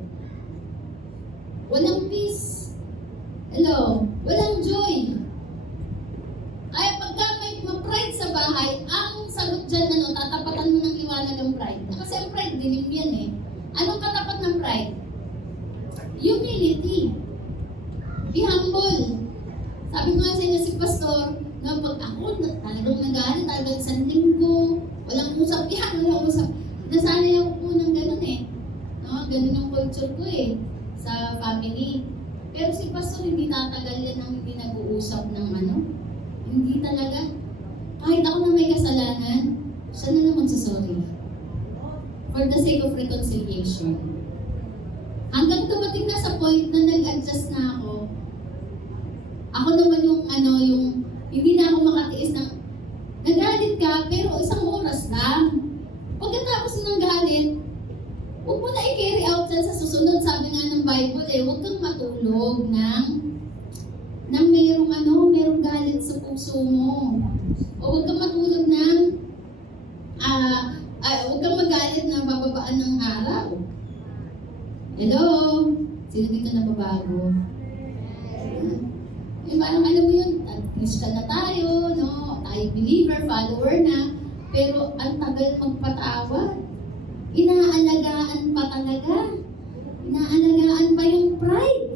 Walang peace. Hello? Walang joy. Kaya pagka may ma-pride sa bahay, ang sagot dyan, tatapatan mo ng liwanag ang pride. Kasi ang pride, dilim yan eh. Anong katapat ng pride? Humility. Be humble. Sabi ko nga sa inyo si Pastor, na pag ako talagang nagalit, talagang isang linggo, walang usap yan, walang usap. Nasanay ako po ng ganun eh. No? Ganun yung culture ko eh, sa family. Pero si Pastor, hindi tatagal yan ang hindi nag-uusap ng Hindi talaga. Kahit ako na may kasalanan, siya na lang magsasorry. For the sake of reconciliation. Hanggang dumating na sa point na nag-adjust na ako, ako naman yung hindi na ako makatiis ng, nagalit ka, pero isang oras lang. Pagkatapos ng galit, huwag mo na i-carry out dyan sa susunod. Sabi nga ng Bible huwag kang matulog ng merong galit sa puso mo. O huwag kang matulog ng, huwag kang magalit na bababaan ng araw. Hello? Sino dito nababago? Parang alam mo yun, Christian na tayo, no? Tayo believer, follower na. pero ang tagal magpatawad. Inaalagaan pa talaga. Inaalagaan pa yung pride.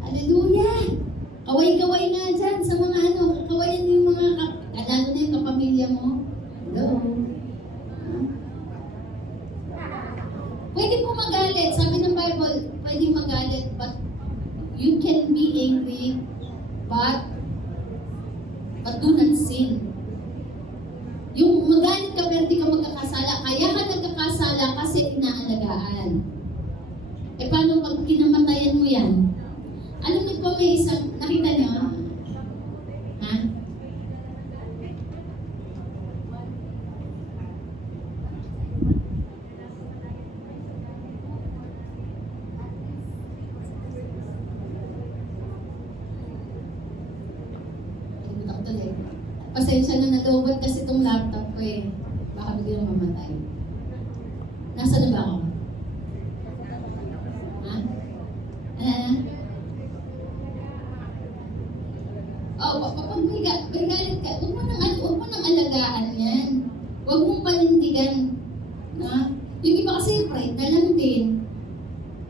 Hallelujah! Kaway-kaway nga dyan sa mga kawayan yung mga, lalo na yung kapamilya mo. Hello? Pwede po magalit. Sabi ng Bible, pwede magalit, but you can be angry, but do not sin. Yung magalit ka pero di ka magkakasala, kaya ka nagkakasala kasi inaalagaan. E paano pag kinamatayan mo yan? Alam niyo po may isang, nakita niyo? Ha? Pasensya na nalobot kasi itong laptop ko eh. Baka biglang mamatay. Nasaan na ba ako? Ha? Kapag may galit ka, huwag mo nang alagaan yan. Huwag mong panindigan. Ha? Yung iba kasi pride na lang din.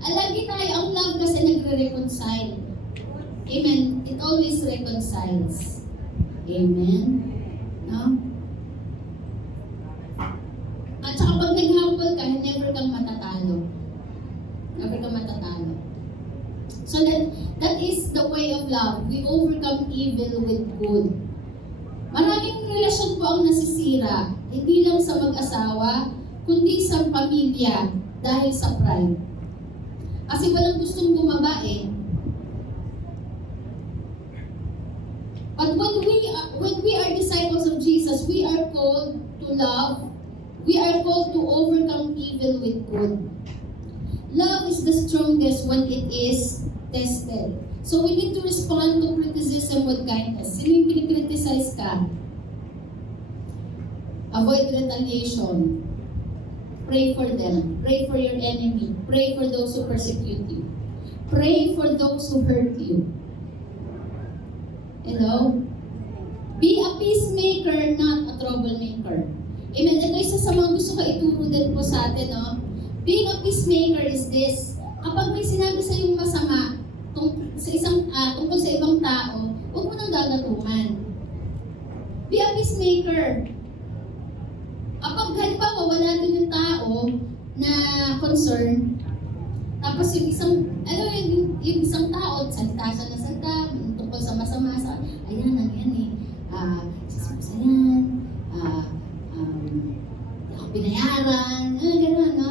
Lagi tayo, ang love kasi nagre-reconcile. Amen. It always reconciles. Amen? No? At saka pag nag-humble ka, never kang matatalo. Never kang matatalo. So that is the way of love. We overcome evil with good. Maraming relasyon po ang nasisira, hindi lang sa mag-asawa, kundi sa pamilya dahil sa pride. Kasi walang gustong bumaba eh. But when we are disciples of Jesus, we are called to love. We are called to overcome evil with good. Love is the strongest when it is tested. So we need to respond to criticism with kindness. Sino yung pinikriticize ka? Avoid retaliation. Pray for them. Pray for your enemy. Pray for those who persecute you. Pray for those who hurt you. Hello? Be a peacemaker, not a troublemaker. Amen. Ito isa sa mga gusto ko ituro din po sa atin, no? Being a peacemaker is this. Kapag may sinabi sa iyong masama tungkol sa ibang tao, huwag mo nang gagatungan. Be a peacemaker. Kapag halimbawa wala din yung tao na concern, tapos yung isang tao, salita siya na salita, tungkol sa masama, ayan eh, sasama yan, ako binayaran, gano'n, no?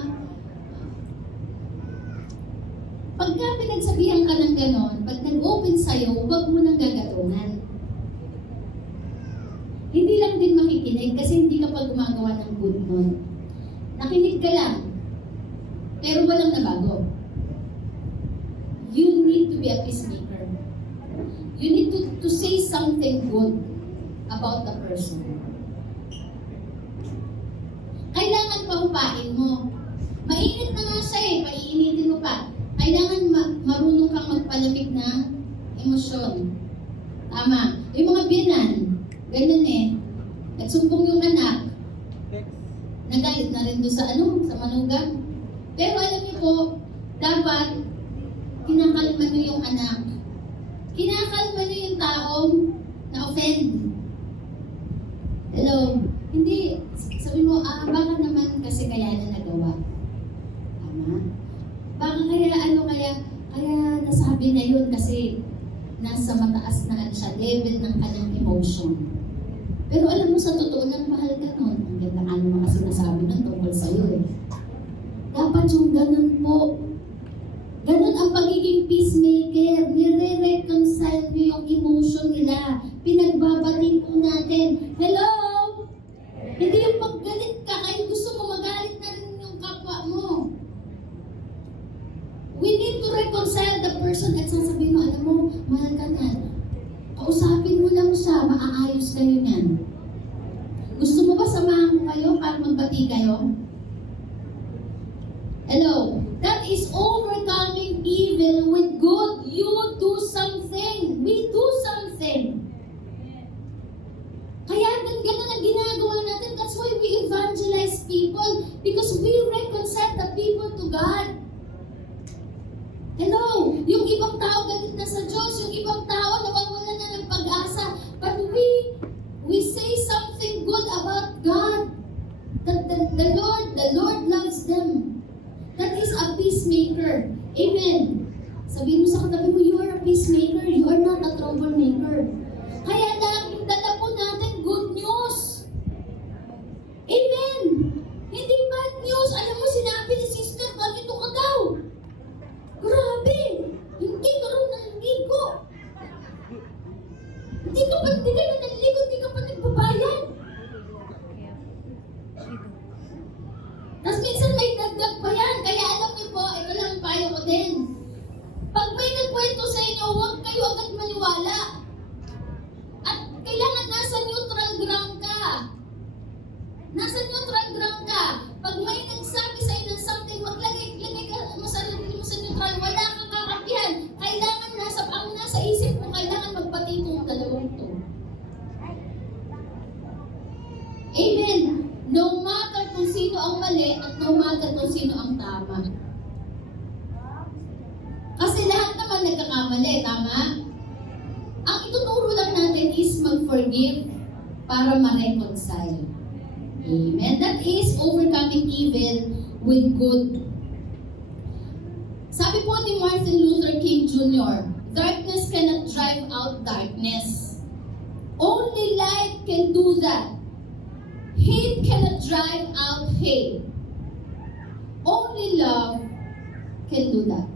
Pagka pinagsabihan ka ng gano'n, pag nag-open sa'yo, huwag mo nang gagatungan. Hindi lang din makikinig kasi hindi ka pa gumagawa ng good nun. Nakinig ka lang, pero walang nabago. You need to be a peacemaker. You need to say something good about the person. Kailangan paupain mo. Mainit na nga siya eh, paiinitin mo pa. Kailangan marunong kang magpalamig ng emosyon. Tama. Yung mga biyanan, ganyan eh. Nagsumbong yung anak. Nagalit na rin doon sa manugang. Pero alam niyo po, dapat kinakalma niyo yung anak. Kinakalma niyo yung taong na-offend. Hello? Hindi, sabi mo, baka naman kasi kaya na nagawa. Tama? Baka kaya nasabi na yun kasi nasa mataas na siya, level ng kanyang emotion. Pero alam mo, sa totoo lang, mahal ka nun. Ang ganda ka naman kasi nasabi nun tungkol sa'yo eh. Dapat yung ganun po. Ganun ang pagiging peacemaker. Nire-reconcile mo yung emotion nila. Pinagbabati po natin. Hello? Hindi yung paggalit ka, ay gusto mo magalit na rin yung kapwa mo. We need to reconcile the person at sasabihin mo, alam mo, mahal ka na. Kausapin mo lang siya, maaayos kayo niyan. Gusto mo ba samahan ko kayo para magbati kayo? Hello? That is overcoming evil with good. You do something. We do something. Kaya ganun ang ginagawa natin. That's why we Yung ibang tao galit na sa Diyos, yung ibang tao nawawala na ng pag-asa. But we say something good about God. That the Lord loves them. That is a peacemaker. Amen. Sabihin mo sa katabi mo, you are a peacemaker. You are not a troublemaker. Kaya laging dala po natin good news. Amen. Hindi bad news. Alam mo, sinabi ni sister, ganito ka daw. Grabe. Hindi ka rin naliligo. Hindi ka na naliligo, hindi ka pa nagbabayad. Tapos minsan may dagdag pa yan. Kaya alam niyo po, ito lang ang payo ko din. Pag may nagkwento sa inyo, huwag kayo agad maniwala. At kailangan nasa neutral ground ka. Nasa neutral ground ka. Pag may nagsabi sa inyo ng something, maglagay ka mo sa sarili mo sa neutral. Wala kang kakapihan. Kailangan ang nasa isip mo, kailangan magpatito ng dalawang to. Amen. No matter kung sino ang mali at no matter kung sino ang tama. Kasi lahat naman nagkakamali, tama? Ang ituturo lang natin is mag-forgive para ma-reconcile. Amen. That is overcoming evil with good. Sabi po ni Martin Luther King Jr., darkness cannot drive out darkness. Only light can do that. Hate cannot drive out hate. Only love can do that.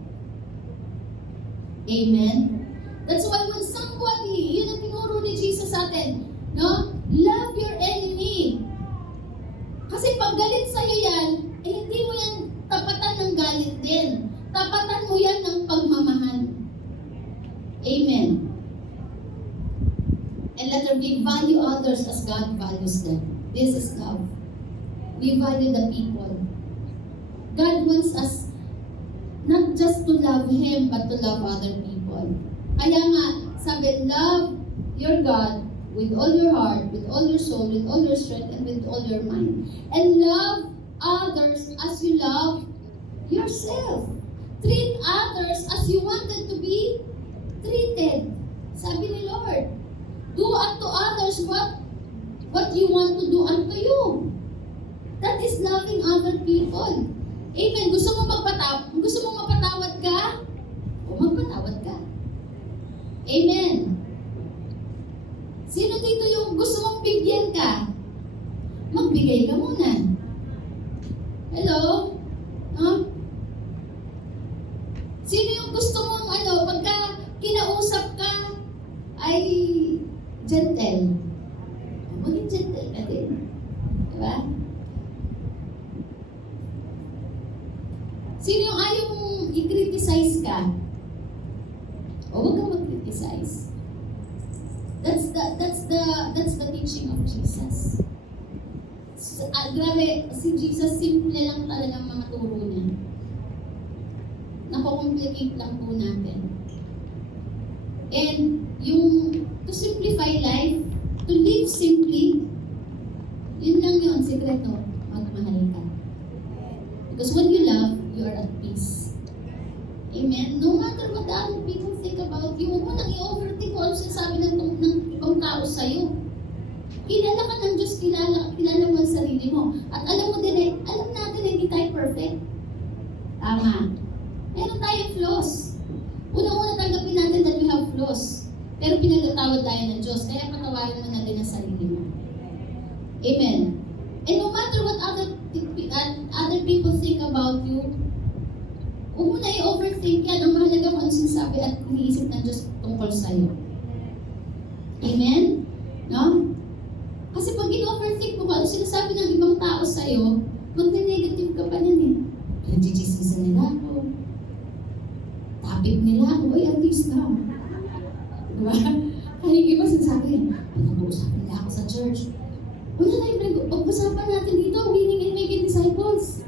Amen? That's why when somebody, yun ang tinuro ni Jesus sa atin, no? Love your enemy. Kasi pag galit sa'yo yan, hindi mo yan tapatan ng galit din. Tapatan mo yan ng pagmamahal. Amen. And let her be value others as God values them. This is love. We value the people. God wants us not just to love Him, but to love other people. Kaya nga, sabi, love your God with all your heart, with all your soul, with all your strength, and with all your mind. And love others as you love yourself. Treat others as you wanted to be treated. Sabi ni Lord, do unto others what you want to do unto you. That is loving other people. Amen. Gusto mo mapatawad ka? O magpatawad ka. Amen. Sino dito yung gusto mong bigyan ka? Magbigay ka muna. Hello? Huh? Sino yung gusto mong pagka kinausap ka ay gentle? Maging gentle ka din. Diba? Sino yung ayaw mong i-criticize ka? O huwag kang mag-criticize. That's the teaching of Jesus. Grabe, si Jesus simple lang talaga ang mga turo niya. Nakocomplicate lang po natin. And yung to simplify life, to live simply, yun lang yun, sekreto, magmahal ka. Because when you love, you are at peace. Amen? No matter what the other people think about you, huwag mo nang i-overthink kung ano sinasabi ng ibang tao sa'yo. Kilala ka ng Diyos, kilala mo ang sarili mo. At alam mo din alam natin na hindi tayo perfect. Tama. Meron tayong flaws. Unang-una tanggapin natin that we have flaws. Pero pinagtatawad tayo ng Diyos, kaya patawarin mo na din ang sarili mo. Amen. And no matter what other people think about you, huwag mo na i-overthink yan. Ang mahalaga mo ang sinasabi at iniisip ng Diyos tungkol sa'yo. Amen? No? Kasi pag in-overthink mo, ano sinasabi ng ibang tao sa'yo, mag-negative ka pa niyan eh. Nagchichismisan nila ako. Topic nila ako, ay artista. Diba? Kaya yung iba sinasabi, pinag-uusapan nila ako sa church. Wala tayong pag-usapan natin dito, winning and making disciples.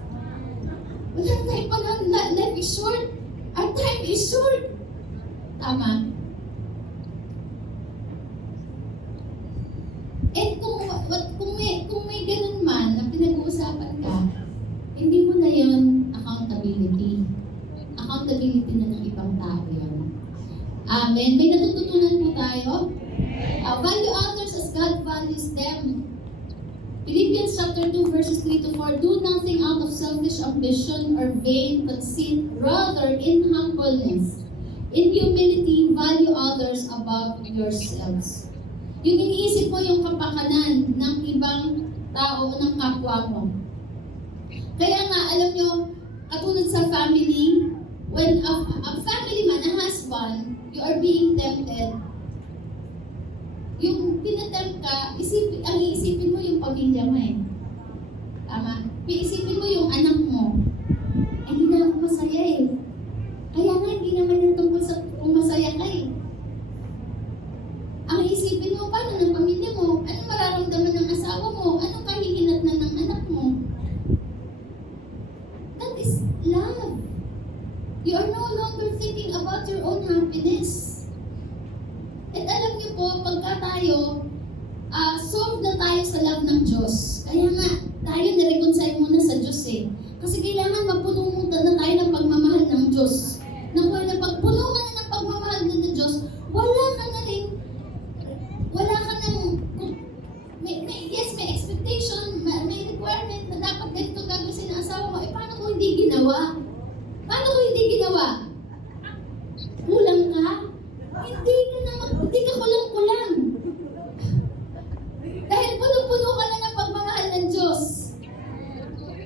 Wala tayong panahon, life is short. Our time is short. Tama. And kung may ganun man na pinag-uusapan ka, hindi mo na yun accountability. accountability na ng ibang tao yan. Amen. May natututunan po tayo? Value others as God values them. Philippians chapter 2 verses 3 to 4, do nothing out of selfish ambition or vain conceit, rather in humbleness. In humility, value others above yourselves. Yung iniisip mo yung kapakanan ng ibang tao o ng kapwa mo. Kaya nga, alam nyo, katulad sa family, when a family man, a husband, you are being tempted, yung tinatempt ka, ang iisipin mo yung pamilya mo eh. Tama? Iisipin mo yung anak mo. Eh, hindi na ako masaya eh. Kaya nga, hindi naman yung tungkol sa kung masaya ka eh. Ang iisipin mo, paano ng pamilya mo? Anong mararamdaman ng asawa mo? Anong kahihinatnan ng anak mo? That is love. You are no longer thinking about your own happiness. At alam niyo po, pagka tayo, solve na tayo sa love ng Diyos. Kaya nga, tayo na-reconcile muna sa Diyos eh. Kasi kailangan mapuno na tayo ng pagmamahal ng Diyos. Nakuha na pagpuno ka na ng pagmamahal ng Diyos, wala ka na yes, may expectation, may requirement na dapat ganito gagawin ng asawa mo. Eh, paano kung hindi ginawa? Paano kung hindi ginawa? Kulang ka? Hindi ka kulang-kulang. Dahil puno-puno ka na ng pagmamahal ng Diyos.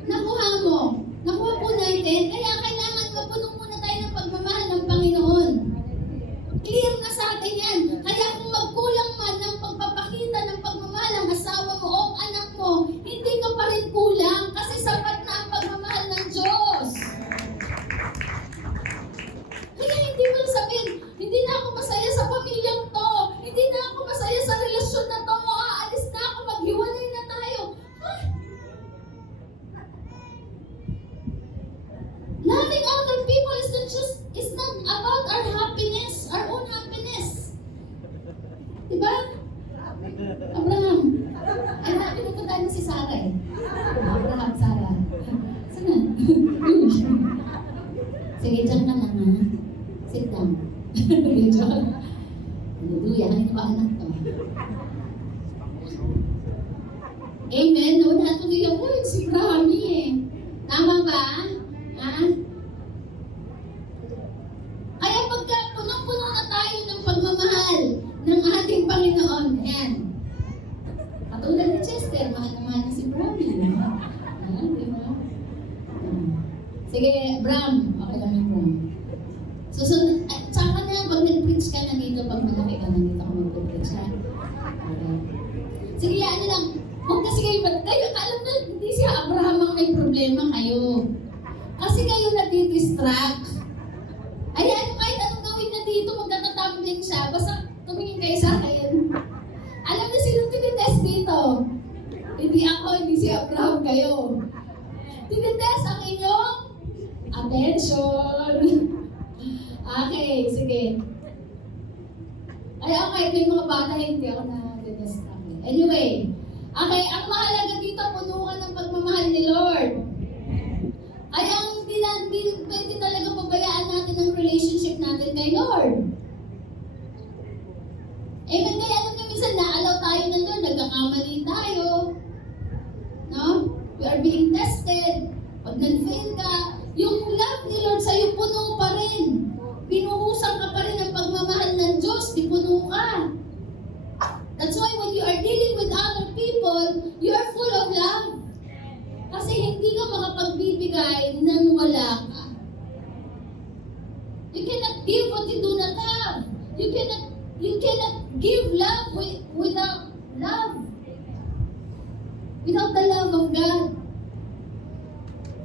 Nakuha mo. Nakuha po natin. Kaya kailangan mapuno muna tayo ng pagmamahal ng Panginoon. Clear na sa atin yan. Kaya kung magkulang man ng pagpapakita ng pagmamahal ng asawa mo o anak mo, hindi ka pa rin kulang kasi sapat na ang pagmamahal ng Diyos. Kaya hindi mo sabihin, hindi na ako masaya sa pamilyang to, hindi na ako masaya sa relasyon na to, aalis na ako, maghiwalay na tayo. Huh? Loving other people is not about our happiness, our own happiness. Diba? Abraham. Ay, pinupuntahan mo si Sarah eh. Abraham, Sarah. Saan na? Sige, dyan ka lang ha. Sit down. Medyo. Hallelujah. Ano ba anak to? Amen. Wala tuloy ako. Si Brahmi eh. Tama ba? Ha? Kaya pagka punong-puno na tayo ng pagmamahal ng ating Panginoon, ayan. Katulad ni Chester, mahal na mahal na si Brahmi. Ayan, di ba? Sige, Bram. Okay lang yung Bram. Susunod, saka na, pag nag-preach ka na dito, pag malaki ka na dito, ako mag-preach ha. Okay. Sige, ano lang, huwag kasi kayo, alam na, hindi si Abraham ang may problema kayo. Kasi kayo nati-distract. Ayan, kahit anong gawin na dito, magtatatawag din siya, basta tumingin kayo sa akin. Alam na sino tinitest dito? Hindi ako, hindi si Abraham kayo. Tinitest ang inyong attention. Okay, sige. Ay, okay, may mga bata, hindi ako na-test. Anyway, okay, ang mahalaga dito, puno ka ng pagmamahal ni Lord. Ay, ang hindi pwede talaga pabayaan natin ang relationship natin kay Lord. Amen, kaya alam niyo, minsan naalaw tayo ng Lord, nagkakamali tayo. No? We are being tested. Pag nag-fail ka, yung love ni Lord sa'yo puno pa rin. Binuhusan ka pa rin ang pagmamahal ng Diyos, di puno ka. That's why when you are dealing with other people, you are full of love. Kasi hindi ka makapagbibigay nang wala ka. You cannot give what you do not have. You cannot give love without love. Without the love of God.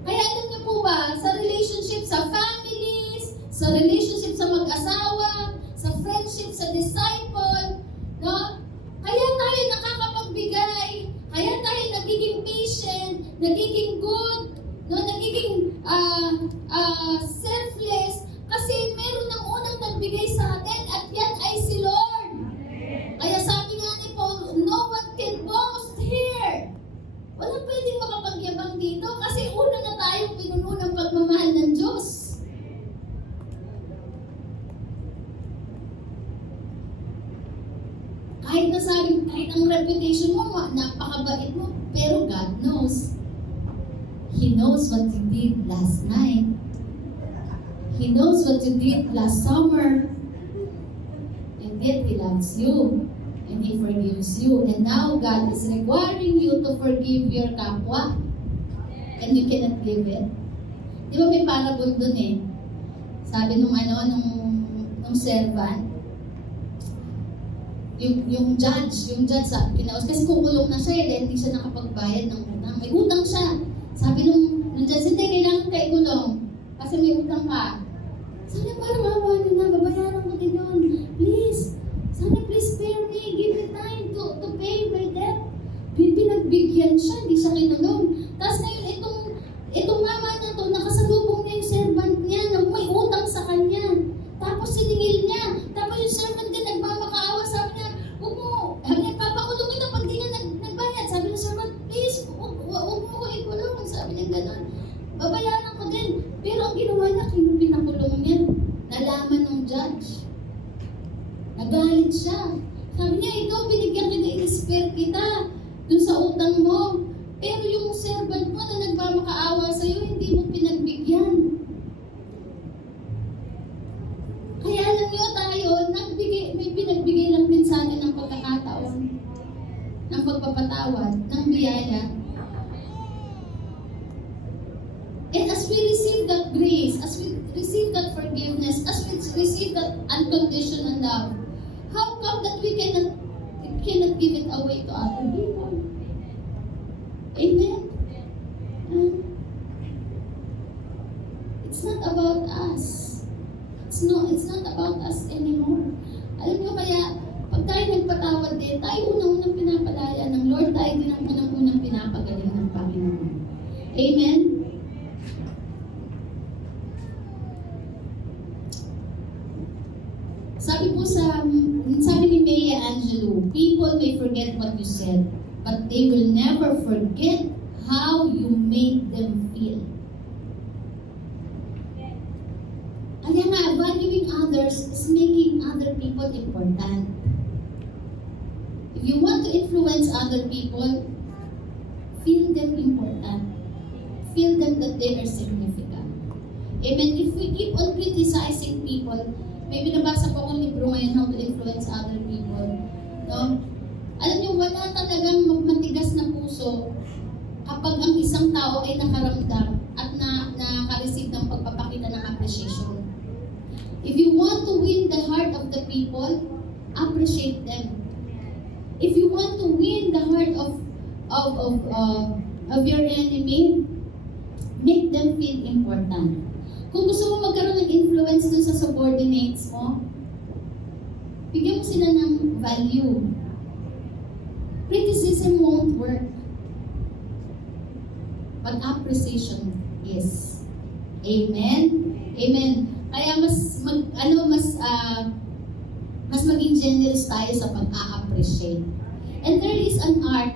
Kaya alam niyo po ba, sa relationship sa families, sa relationship sa mag-asawa, sa friendship, sa disciple, no? Kaya tayo nakakapagbigay, kaya tayo nagiging patient, nagiging good, no? Nagiging selfless, kasi meron ng unang nagbigay sa atin at yan ay si Lord. Kaya sabi nga ni Paul, no one can boast here. Walang pwedeng makapagyabang dito kasi una na tayong pinuno ng pagmamahal ng Diyos. nasabing kahit ang reputation mo, napakabait mo, pero God knows. He knows what you did last night. He knows what you did last summer. And yet, He loves you. And He forgives you. And now, God is requiring you to forgive your kapwa. And you cannot give it. Di ba may parable dun eh? Sabi nung servant, yung judge sa pinaus, kasi kukulong na siya dahil hindi siya nakapagbayad ng utang. May utang siya. Sabi nung judge, hindi, kailangan kayo kulong. Kasi may utang ka. Sana para mawawa na, babayaran ko din yun. Please. Sana please spare me. Give me time to pay my debt. Pinagbigyan siya, hindi siya kinulong. Tapos ngayon, itong mama na to, nakasalubong niya yung servant niya na may utang sa kanya. Tapos siningil niya. Tapos yung servant niya nagmamakaawa. Sabi niya, papakulong kita pag di na nagbayad. Sabi ng servant, please, huwag mo ko ikulong. Sabi niya gano'n. Babayaran ko din. Pero ang ginawa niya, pinakulong niya. Nalaman ng judge. Nagalit siya. Sabi niya, ikaw binigyan kita, in-spare kita dun sa utang mo. Pero yung servant mo na nagmamakaawa sa'yo, hindi mo pinagbigyan. Kaya lang yun tayo, may pinagbigay lang din sa atin ng pagkakataon, ng pagpapatawad, ng biyaya. And as we receive that grace, as we receive that forgiveness, as we receive that unconditional love, how come that we cannot give it away to other people? Amen? It's not about us. It's not about us anymore. Alam niyo kaya, pag tayo nagpatawad din, tayo unang-unang pinapalaya ng Lord, tayo din ang unang-unang pinapagaling ng Panginoon. Amen? Sabi ni Maya Angelou, people may forget what you said, but they will never forget how you made them feel. Kaya nga, valuing others is making other people important. If you want to influence other people, feel them important. Feel them that they are significant. Amen. If we keep on criticizing people, may binabasa po akong libro ngayon, How to Influence Other People. No? Alam niyo, wala talagang matigas na puso kapag ang isang tao ay nakaramdam at naka-receive ng pagpapakita ng appreciation. If you want to win the heart of the people, appreciate them. If you want to win the heart of your enemy, make them feel important. Kung gusto mo magkaroon ng influence dun sa subordinates mo, bigyan mo sila ng value. Criticism won't work. But appreciation is. Amen? Amen. Kaya mas maging generous tayo sa pag-a-appreciate. And there is an art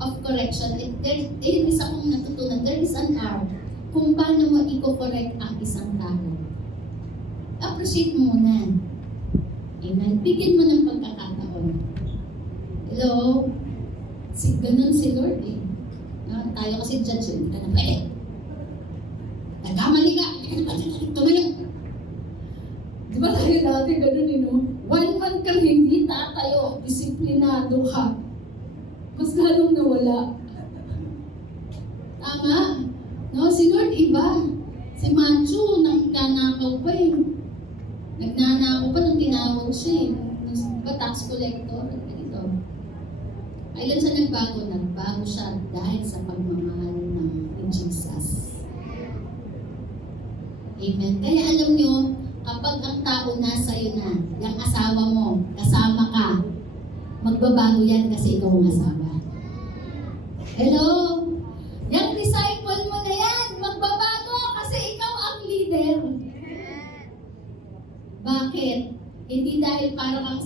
of correction. There is akong natutunan. There is an art kung paano mo i-correct ang isang tao. Appreciate mo muna. Amen. Bigyan mo ng pagkakataon. Hello? Ganun si Lord eh. No? Tayo kasi judge, hindi ka na pwede. Nagkamali ka. Tumayo. Di ba tayo dati ganun eh, no? 1 month kang hindi tatayo, disiplinado ka. Mas lalong nawala. Tama? No, si Lord iba. Si Manchu, nagnanakaw pa eh. Nagnanakaw pa nung tinawag siya eh. Tax collector. Ganito. Kailan siya nagbago? Nagbago siya dahil sa pagmamahal ng Jesus. Amen. Kaya alam nyo, kapag ang tao nasa iyo na, yung asawa mo, kasama ka, magbabago yan kasi ikaw ang asawa. Hello? Yung disciple mo na yan, magbabago kasi ikaw ang leader. Bakit? Hindi dahil parang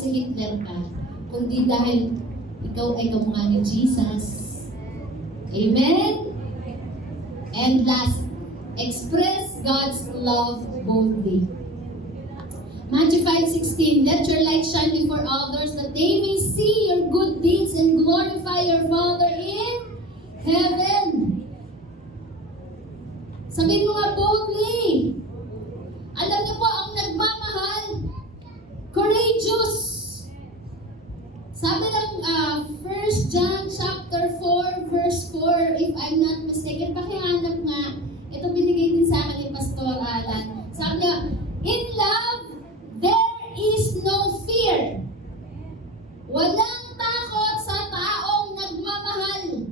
si Hitler ka, kundi dahil ikaw ay kamukha ni Jesus. Amen? And last, express God's love boldly. Matthew 5:16, let your light shine before others that they may see your good deeds and glorify your Father in heaven. Sabihin mo nga boldly. Alam niyo po, ang nagmamahal, courageous. Sabi ng 1 John chapter 4, verse 4, if I'm not mistaken, pakihanap nga. Ito binigay din sa akin ni Pastor Alan. Sabi niya, in love, there is no fear. Walang takot sa taong nagmamahal.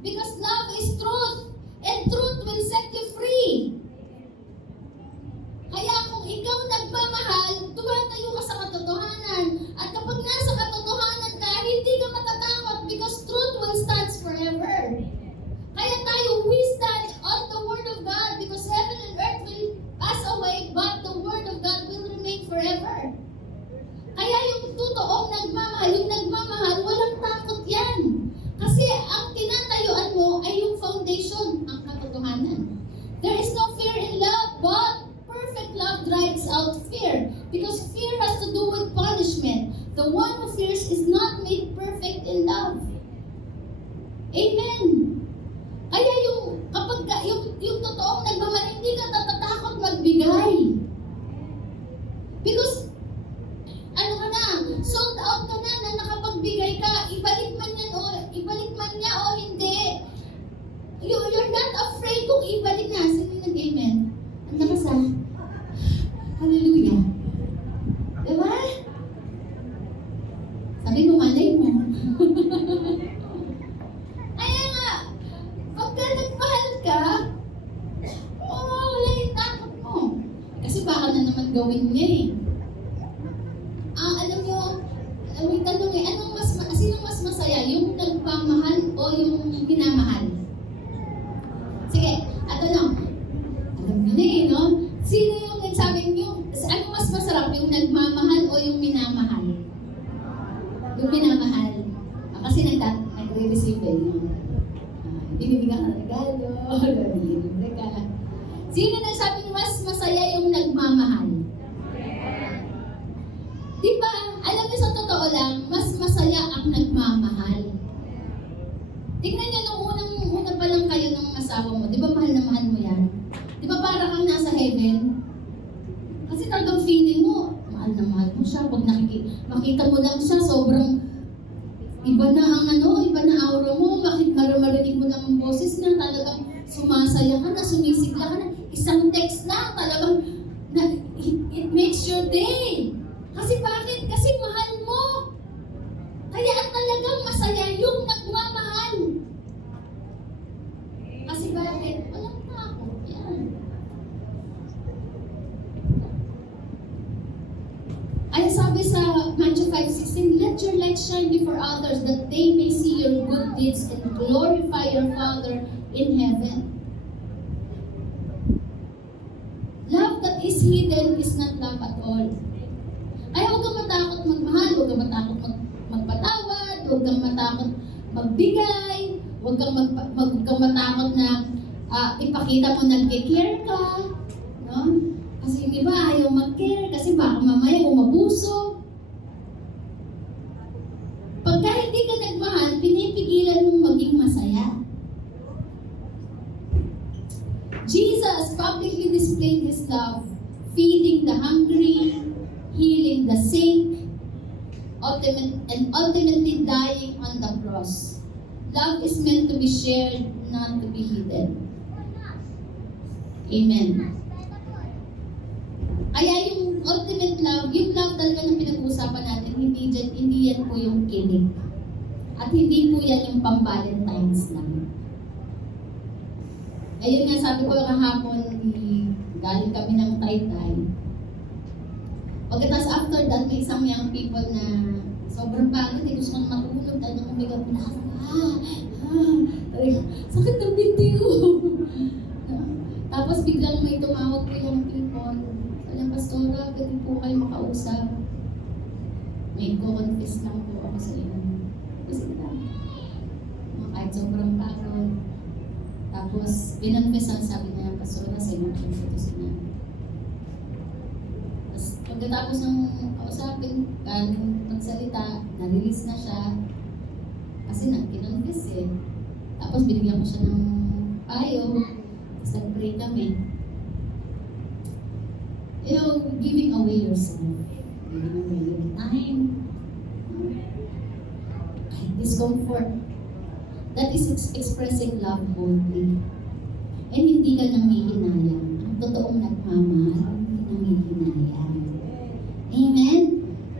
Because love is truth. And truth will set you free. Kaya kung ikaw nagmamahal, tumatayo ka sa katotohanan. At kapag nasa katotohanan ka, hindi ka matatakot because truth will stand forever. Kaya tayo, we stand on the Word of God because heaven and earth will pass away, but the Word of God will remain forever. Kaya yung totoong nagmamahal, walang takot yan. Kasi ang tinatayuan mo ay yung foundation, ang katotohanan. There is no fear in love, but perfect love drives out fear. Because fear has to do with punishment. The one who fears is not made perfect in love. Amen. Kaya yung totoong nagmamahal, hindi ka tatatakot magbigay. Because sold out ka na nakapagbigay ka, ibalik man niya o hindi. You're not afraid kung ibalik na. Sino yung amen? Ang lakas ah. Hallelujah. Diba? Sabi mo, malay mo. Kaya nga, pagka nagmahal ka, wala yung takot mo. Kasi baka na naman gawin niya eh. Alam nyo, may tanong eh, sino mas masaya? Yung nagpamahal o yung minamahal? Sige, alam nyo na eh, no? Sino yung nagsabi nyo, ano mas masarap? Yung nagmamahal o yung minamahal? Yung minamahal. Kasi nagre-receive eh, no? Binibigyan ka ng regalo, binibigyan ka. Sino nagsabi nyo mas masaya yung nagmamahal? Diba, alam niyo sa totoo lang, mas masaya ang nagmamahal. Tingnan niyo nung una pa lang kayo ng asawa mo, di ba mahal na mahal mo yan? Di ba para kang nasa heaven? Kasi talagang feeling mo, mahal na mahal mo siya. Pag makita mo lang siya, sobrang iba na ang iba na aura mo, marinig mo lang ang boses niya, talagang sumasaya ka na, sumisigla ka na. Isang text lang, talagang it makes your day. Kasi bakit? Kasi mahal mo. Kaya talagang masaya yung nagmamahal. Kasi bakit? Walang takot. Yan. Ay sabi sa Matthew 5:16, let your light shine before others that they may see your good deeds and glorify your Father in heaven. Love that is hidden is not love at all. Ay, huwag kang matakot magmahal, huwag kang matakot magpatawad, huwag kang matakot magbigay, huwag kang matakot na ipakita mo nag-care ka. No? Kasi yung iba ayaw mag-care kasi baka mamaya umabuso. Pagka hindi ka nagmahal, pinipigilan mong maging masaya. Jesus publicly displayed His love, feeding the hungry, healing the sick, ultimately dying on the cross. Love is meant to be shared, not to be hidden. Amen. Kaya yung ultimate love, yung love talaga na pinag-uusapan natin, hindi yan po yung kilig. At hindi po yan yung pang-Valentine's lang. Ayun nga, sabi ko kahapon, galing kami ng Taytay. Pagkatapos after that, may isang young people na sobrang pagod, gusto kong matulog, dahil nang umigat na ako, sakit ng binti ko. Tapos biglang may tumawag ko yung people. Sabi ng pastora, pwede po kayo makausap. May co-confess lang po ako sa inyo. Kasi kahit sobrang pagod. Tapos binonfess ang sabi niya ng pastora sa inyo kung ito siya. pagkatapos ng kausapin, magsalita, na-release na siya. Kasi kinonfess eh. Tapos binigyan ko siya ng payo. Tapos nag-pray kami. You know, giving away yourself. Giving away your time. Discomfort. That is expressing love boldly. And hindi ka nanghihinayang. Ang totoong nagmamahal, hindi nanghihinayang. Amen?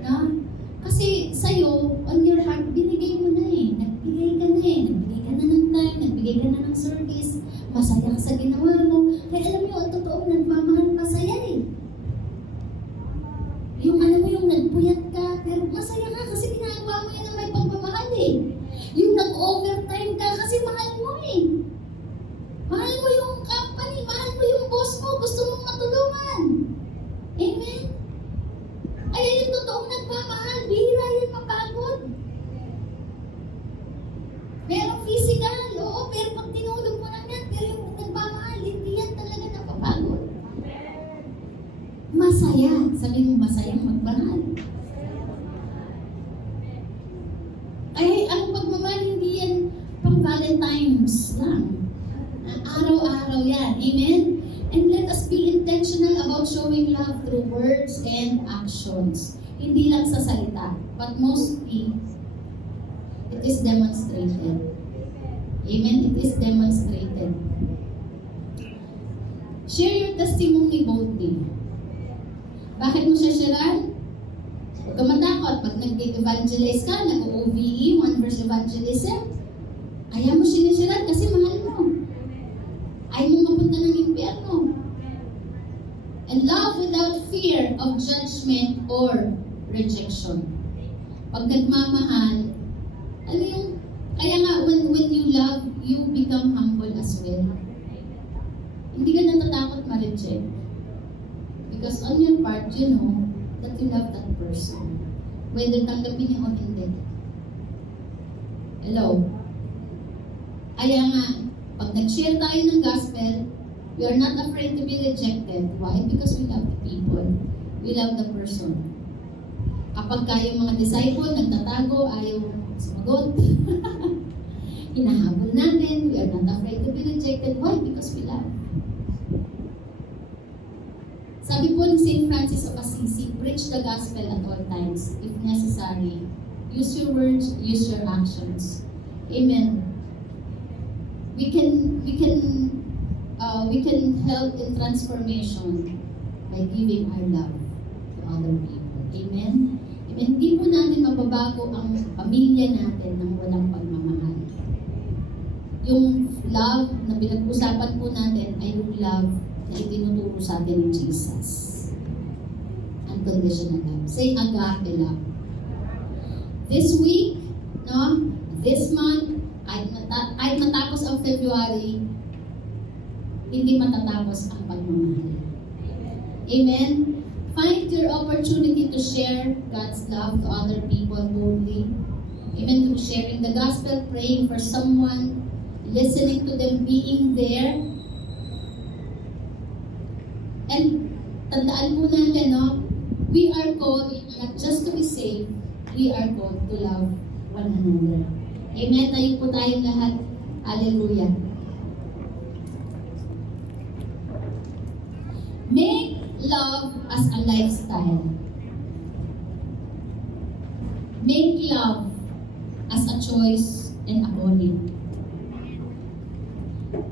No? Kasi sa'yo, on your heart, binigay mo na eh. Nagbigay ka na eh. Nagbigay ka na ng time, nagbigay ka na ng service. Masaya ka sa ginawa mo. Kaya alam mo, ang totoong nagmamahal, masaya eh. Yung alam mo, yung nagpuyat ka, pero masaya ka kasi ginagawa mo yan ang may pagmamahal eh. Yung nag-overtime ka kasi mahal mo eh. Mahal mo yung company, mahal mo yung boss mo, gusto mong matulungan. Amen? Ay, yung totoong nagmamahal, bihira yan mapagod. Merong physical, oo, pero pag tinulog mo lang yan, pero yung nagmamahal, hindi yan talaga napapagod. Masaya. Sabi mo, masayang magmahal. Ay, ang pagmamahal, hindi yan pang Valentine's lang. Araw-araw yan. Amen? And let us be intentional about showing love through words and actions. Hindi lang sa salita, but mostly, it is demonstrated. Amen? It is demonstrated. Share your testimony boldly. Bakit mo siya sharean? Huwag ka matakot. Pag nag-evangelize ka, nag-OVE, one verse evangelism, ayaw mo sinisharean kasi mahal mo. Ayaw mo mapunta ng impyerno. And love without fear of judgment or rejection. Pag nagmamahal, alam yung, kaya nga, when you love, you become humble as well. Hindi ka natatakot ma-reject. Because on your part, you know that you love that person. Whether tanggapin niya o hindi. Hello? Kaya nga, pag nag-share tayo ng gospel, we are not afraid to be rejected. Why? Because we love the people. We love the person. Kapag kayong mga disciple, nagtatago, ayaw sumagot. Hinahabol natin. We are not afraid to be rejected. Why? Because we love. Sabi po ni St. Francis of Assisi, preach the gospel at all times, if necessary. Use your words, use your actions. Amen. We can help in transformation by giving our love to other people. Amen? Amen. Hindi po natin mababago ang pamilya natin ng walang pagmamahal. Yung love na pinag-usapan po natin ay yung love na itinuturo sa atin ni Jesus. Unconditional love. Say agape love. This week, no? This month, kahit matapos ang February, hindi matatapos ang pagmamahal. Amen? Find your opportunity to share God's love to other people boldly. Amen? Through sharing the gospel, praying for someone, listening to them, being there. And tandaan po natin, no? We are called not just to be saved, we are called to love one another. Amen? Tayo po tayong lahat. Hallelujah. Make love as a lifestyle. Make love as a choice and a calling.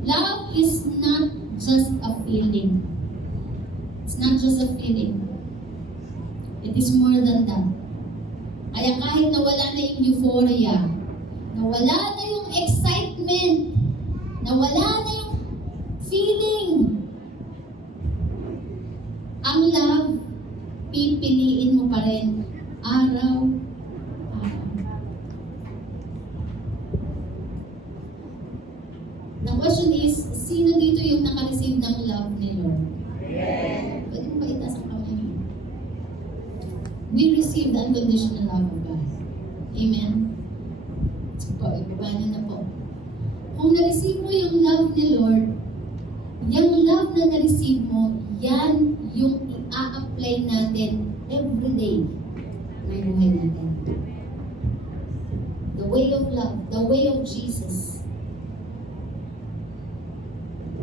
Love is not just a feeling. It's not just a feeling. It is more than that. Kaya kahit nawala na yung euphoria, nawala na yung excitement, nawala na yung feeling, ang love, pipiliin mo pa rin araw-araw. The question is, sino dito yung naka-receive ng love ni Lord? Yes. Pwede mo ba itaas ang kamay mo? We receive the unconditional love of God. Amen? So po, ibaba niyo na po. Kung na-receive mo yung love ni Lord, yung love na na-receive mo, yan yung a-apply natin every day ng buhay natin. The way of love, the way of Jesus,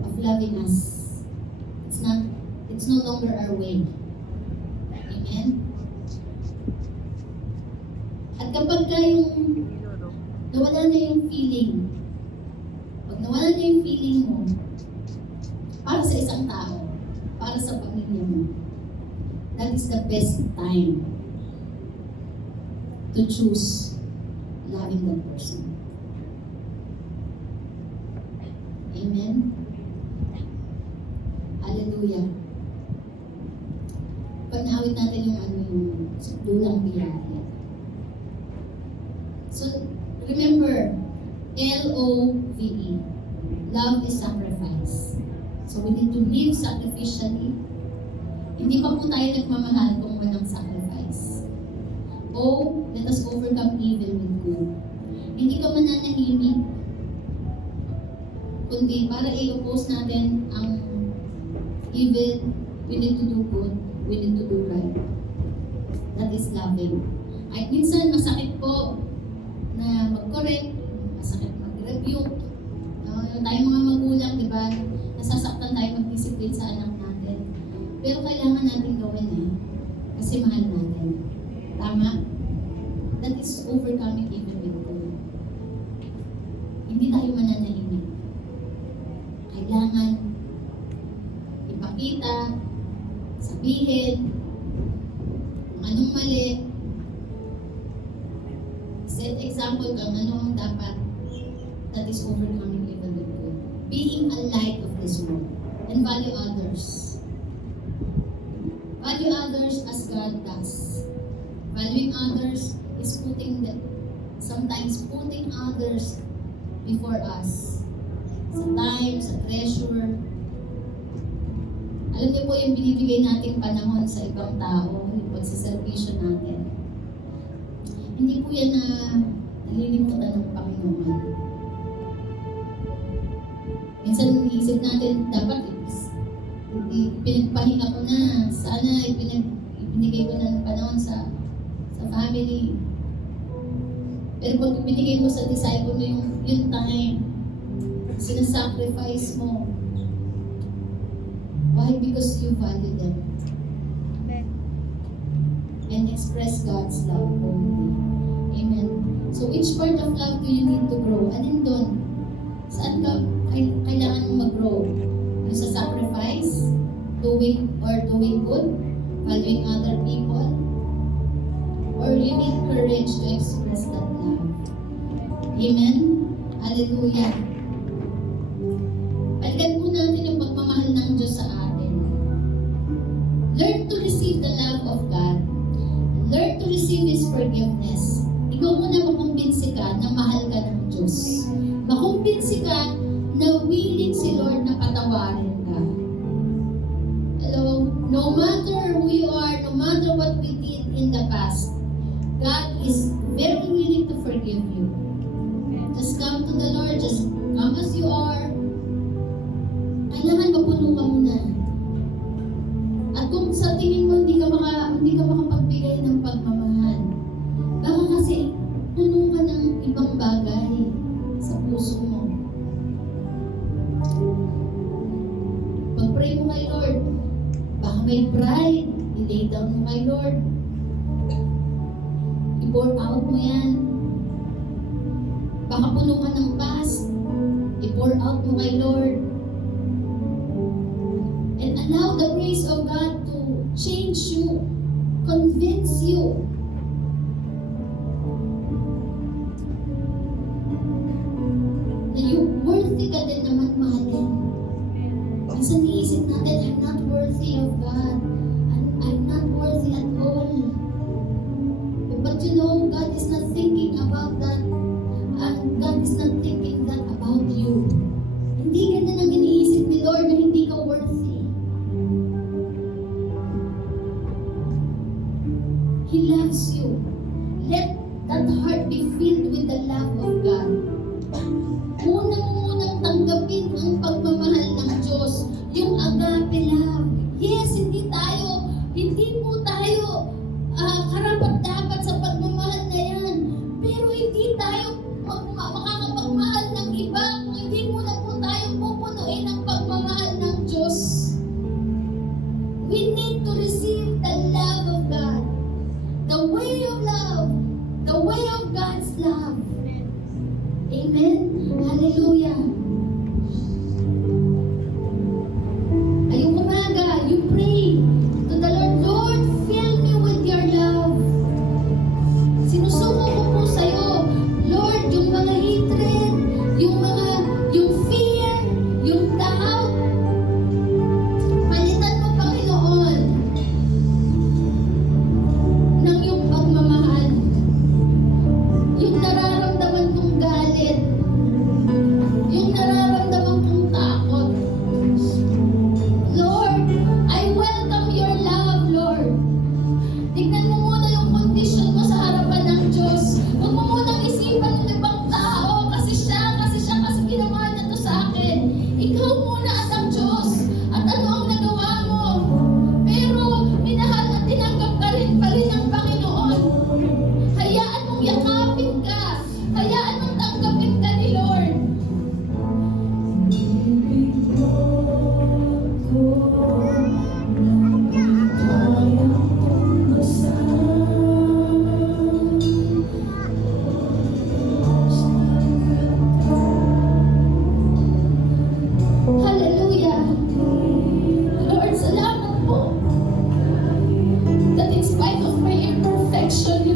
of loving us. It's no longer our way. Amen? At kapag nawala na yung feeling, pag nawala na yung feeling mo, para sa isang tao, para sa pamilya mo, that is the best time to choose loving that person. Amen? Hallelujah. Panawit natin yung dulang biyaya. So, remember, L-O-V-E. Love is sacrifice. So, we need to live sacrificially. Hindi pa po tayo nagmamahal kung walang sacrifice. O, let us overcome evil with good. Hindi ka mananahimik, kundi para i-oppose natin ang evil, we need to do good, we need to do right. That is loving. Ay, minsan masakit po na mag-correct, masakit mag-rebuke. Tayong mga magulang, di ba? Nasasaktan tayo mag-discipline sa anak natin. Pero kailangan natin gawin kasi mahal natin. Tama? That is overcoming evil with good. Hindi tayo mananahimik. Kailangan ipakita, sabihin, kung anong mali, set example kung anong dapat. That is overcoming evil with good. Being a light of this world and value others. Value others as God does. Valuing others is sometimes putting others before us. Sa time, sa treasure. Alam niyo po yung binibigay nating panahon sa ibang tao, yung pagsiservisyo natin. Hindi po yan na nalilimutan ng Panginoon. Minsan iisip natin, dapat pinagpahinga ko na, sana ibinigay ko na ng panahon sa family. Pero pag binigay mo sa disciple mo yung time, sinasacrifice mo. Why? Because you value them. And express God's love only. Amen. So which part of love do you need to grow? Alin doon? Saan ka kailangan mo mag-grow? Yung sa sacrifice? Doing good? Valuing other people? Or you need courage to express that love? Amen? Hallelujah. Balikan po natin yung pagmamahal ng Diyos sa atin. Learn to receive the love of God. Learn to receive His forgiveness. Ikaw muna makumbinsi ka na mahal ka ng Diyos. Makumbinsi ka na willing si Lord na patawarin ka. Hello? No matter who you are, no matter what we did in the past, God is very willing to forgive you. Just come to the Lord, just come as you are. Kailangan mapuno ka muna. At kung sa tingin mo hindi ka makapagbigay ng pagmamahal, baka kasi puno ka ng ibang bagay sa puso mo. Pag-pray mo kay Lord, baka may pride, i-lay down mo kay Lord. I-pour out mo yan. Baka puno ka ng past, i-pour out mo kay Lord. And allow the grace of God to change you, convince you. Na yung worthy ka din naman mahalin. Minsan iisip natin, I'm not worthy of God. I'm not worthy at all. But you know, God is not thinking about that. God is not thinking that about you. Hindi ka na nang iniisip ni Lord na hindi ka worthy. He loves you. Let that heart be filled with the love of God. Unang-unang tanggapin ang pagmamahal ng Diyos, yung agape love. Yes, hindi tayo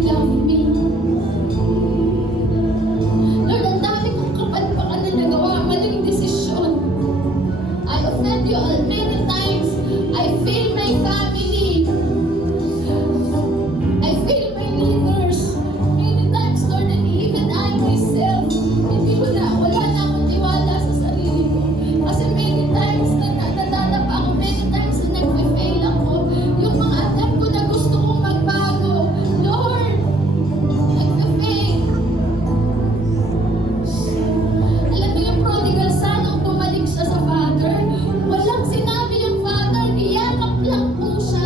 love me. Lord, ang dami kong kapalpakan na nagawa, maling desisyon. I offend you all many times. I fail my family. I fail my leaders. Many times, Lord, and even I myself, wala na akong tiwala sa sarili ko. Kasi many times na nadadapa ako, many times na nag-fail ako. Yung mga attempt ko na gusto kong magbago, Lord, nag-fail. Alam mo yung prodigal son, nung bumalik siya sa father, walang sinabi yung father, niyakap lang po siya.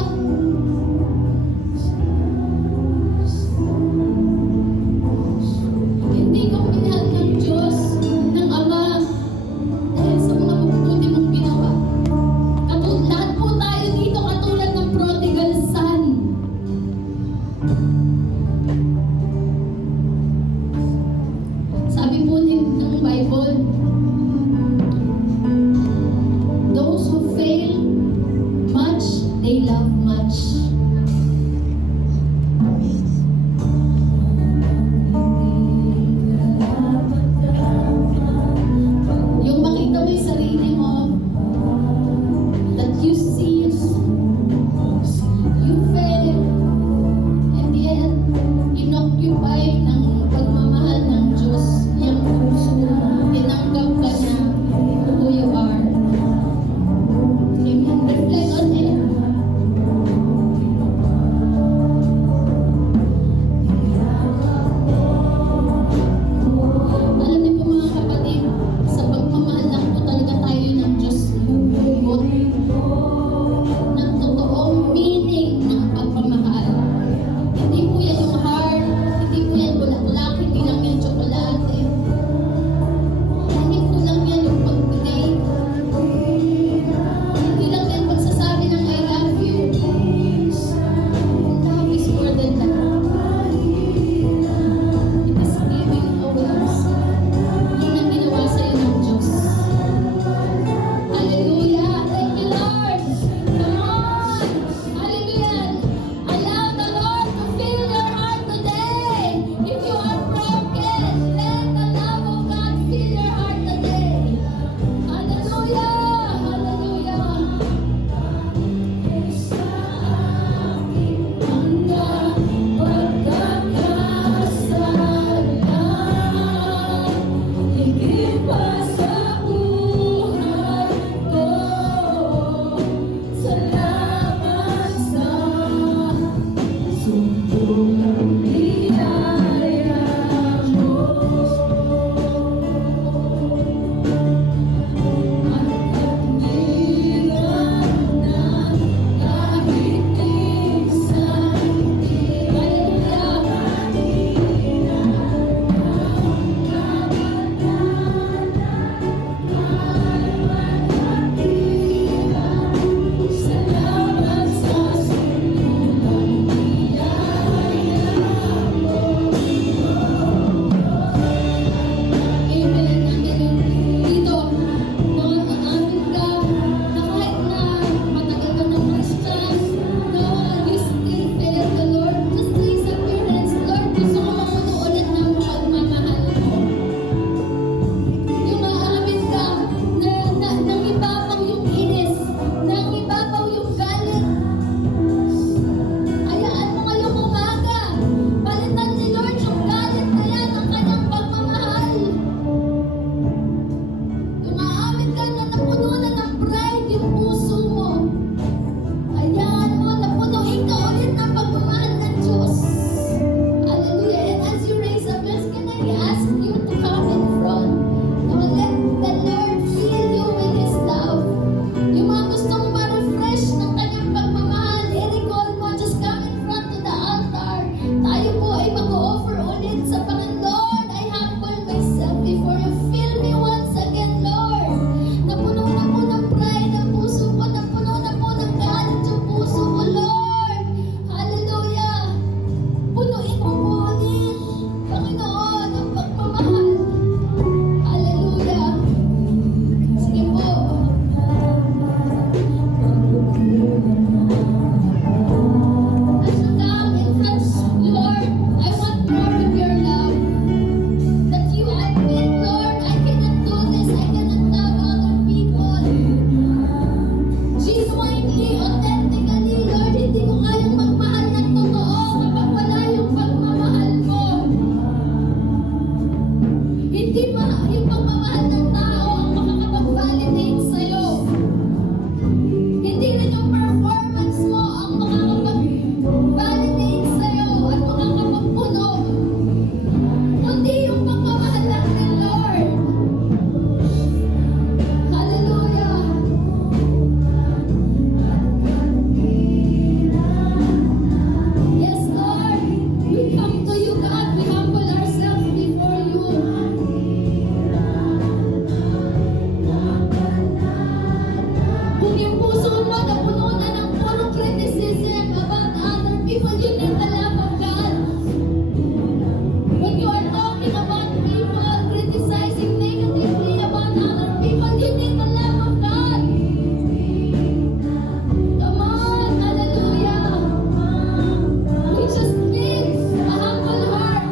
Hindi ko kayang magmahal ng totoo kapag wala yung pagmamahal mo. Hindi yung pagmamahal ng tao ang makakapag-validate sa'yo. Hindi rin yung performance mo ang makakapag-validate sa'yo at makakapagpuno. Kundi yung pagmamahal lang ni Lord. Hallelujah! Yes, Lord! We come to you, God. We humble ourselves before you. Kung yung puso mo napuno na ng puro criticism about other people, you need the love of God. When you are talking about people, criticizing negatively about other people, you need the love of God. Come on, hallelujah. We just need a humble heart.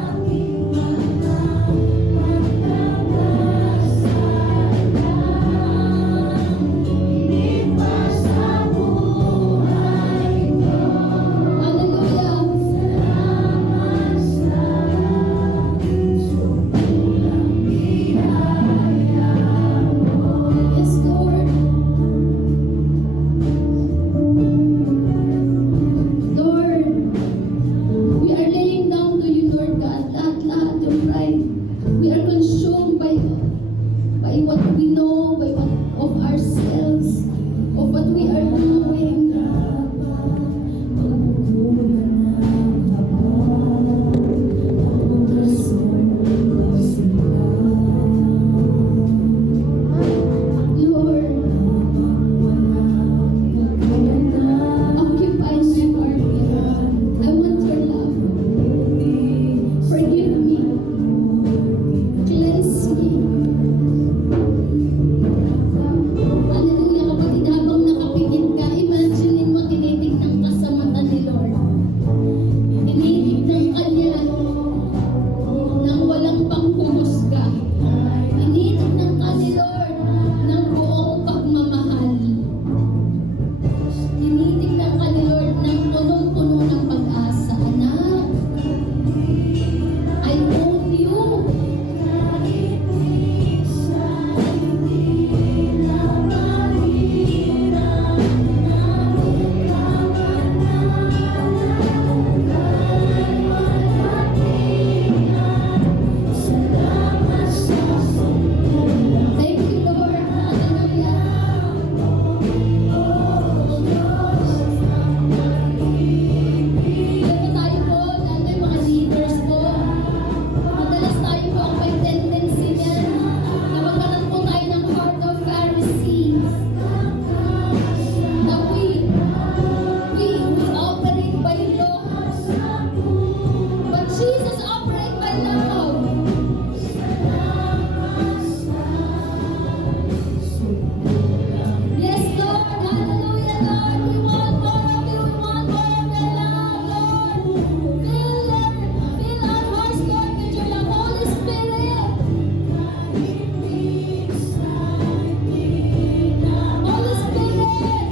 Yes, Lord. Lord, we are laying down to you, Lord God, lahat yung pride. We are consumed by what we know, by what of ourselves, of what we are doing. Lord, occupy my heart. I want your love. Forgive me. Cleanse me. Hallelujah, kapatid, habang nakapikit ka, imagine mo tinitignan ka sa mata ni Lord. Tinitignan ka niya nang walang panghuhusga. Tinitignan ka ni Lord ng buong pagmamahal. Tinitignan ka ni Lord ng punong-puno ng pag-asa. Anak, I own you. Thank you, Lord. Hallelujah. Kaya tayo po, lalo yung mga leaders po, madalas tayo po ang may tendency niyan na magkaroon po tayo ng heart of Pharisees. Na we operate by law. But Jesus operate by love. Yes, Lord. Hallelujah, Lord. We want more of you. We want more of your love, Lord. Fill our hearts, Lord, with your love. Holy Spirit. Holy Spirit.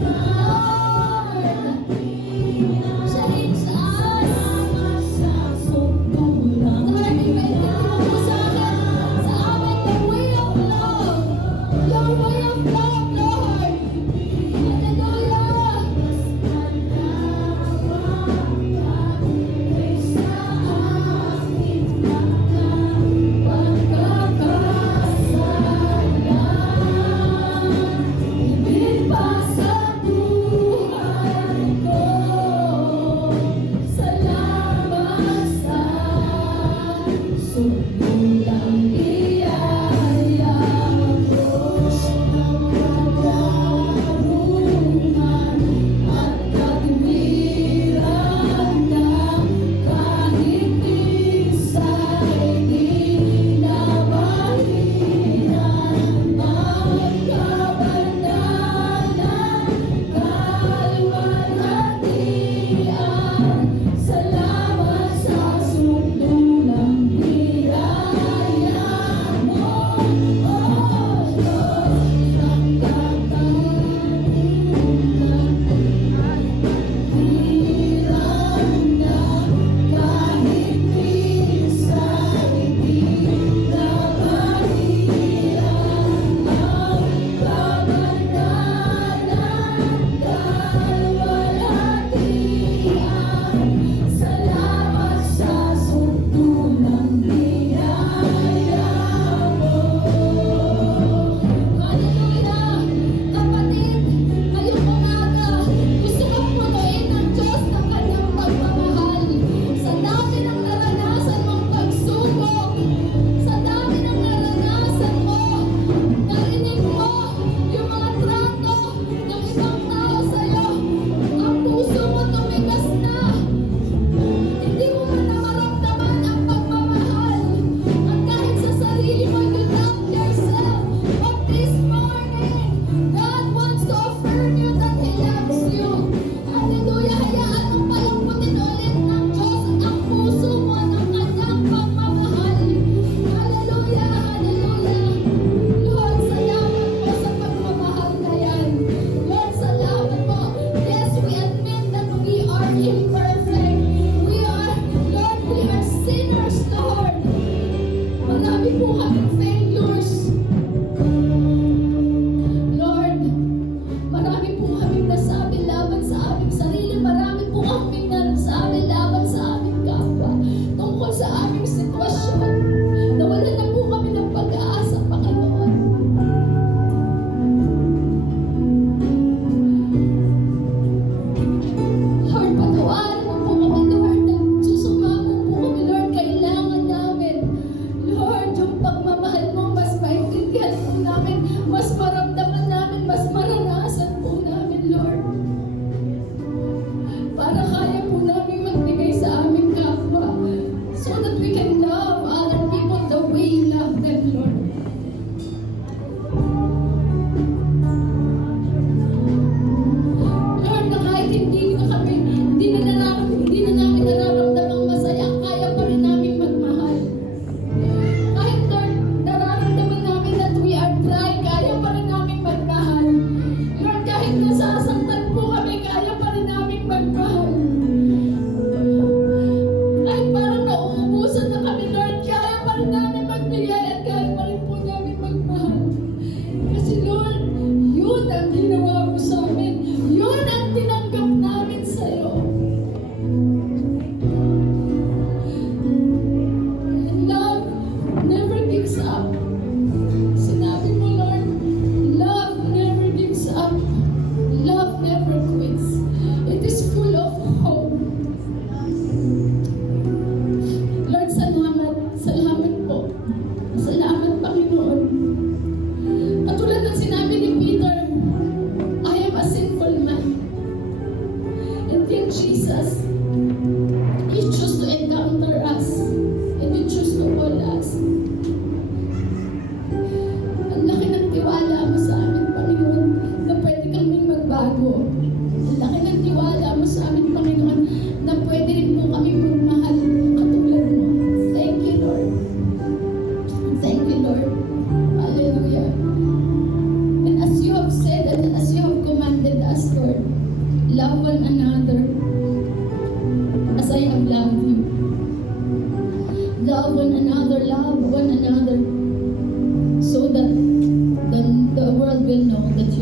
Lord, change us. Lord, i-maintain mo sa amin the way of love. Your way of love, Lord. Hallelujah. Ibig pa sa buhay ko, salamat sa subulang iyaya mo.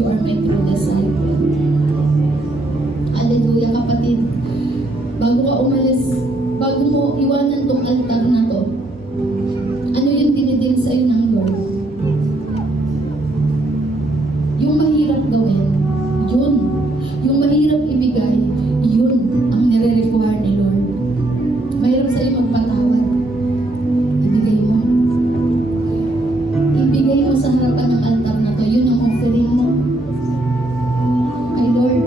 are my true disciple. Hallelujah, kapatid. Bago ka umalis, bago mo iwanan tong altar na to, ano yung dinidin sa'yo ng Lord? Yung mahirap gawin, yun. Yung mahirap ibigay, yun ang nire-require ni Lord. Mahirap sa'yo magpatawad. Ibigay mo. Ibigay mo sa harapan ng altar na to, yun ang offering mo. Kay Lord,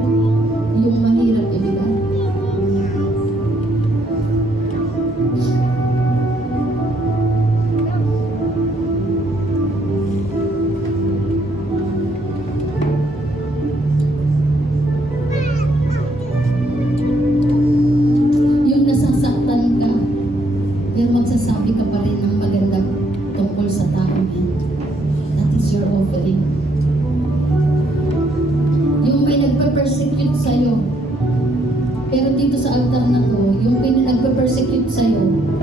yung mahirap ibigay. Yung nasasaktan ka, pero magsasabi ka pa rin ng maganda tungkol sa taong yan. That is your offering. Yung may nagpa-persecute sa'yo, pero dito sa altar na to, yung nagpa-persecute sa'yo,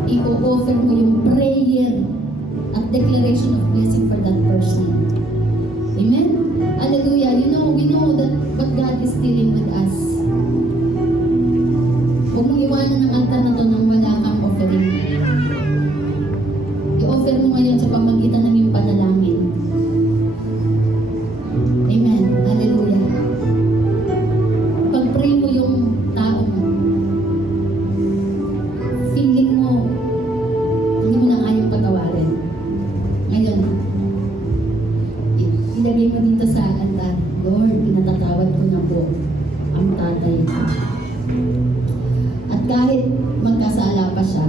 i-offer mo yung prayer at declaration of blessing for that person. Amen? Hallelujah. We know that what God is dealing with us. Huwag mong iwanan ng altar na to nang wala kang offering. I-offer mo ngayon sa pamagitan ng iyong panalangin. Amen. Hallelujah. Pag-pray mo yung tao mo, feeling mo, hindi mo na kayang patawarin. Ngayon, ilagay mo dito sa altar, Lord, pinatatawad ko na po ang tatay ko. At kahit magkasala pa siya,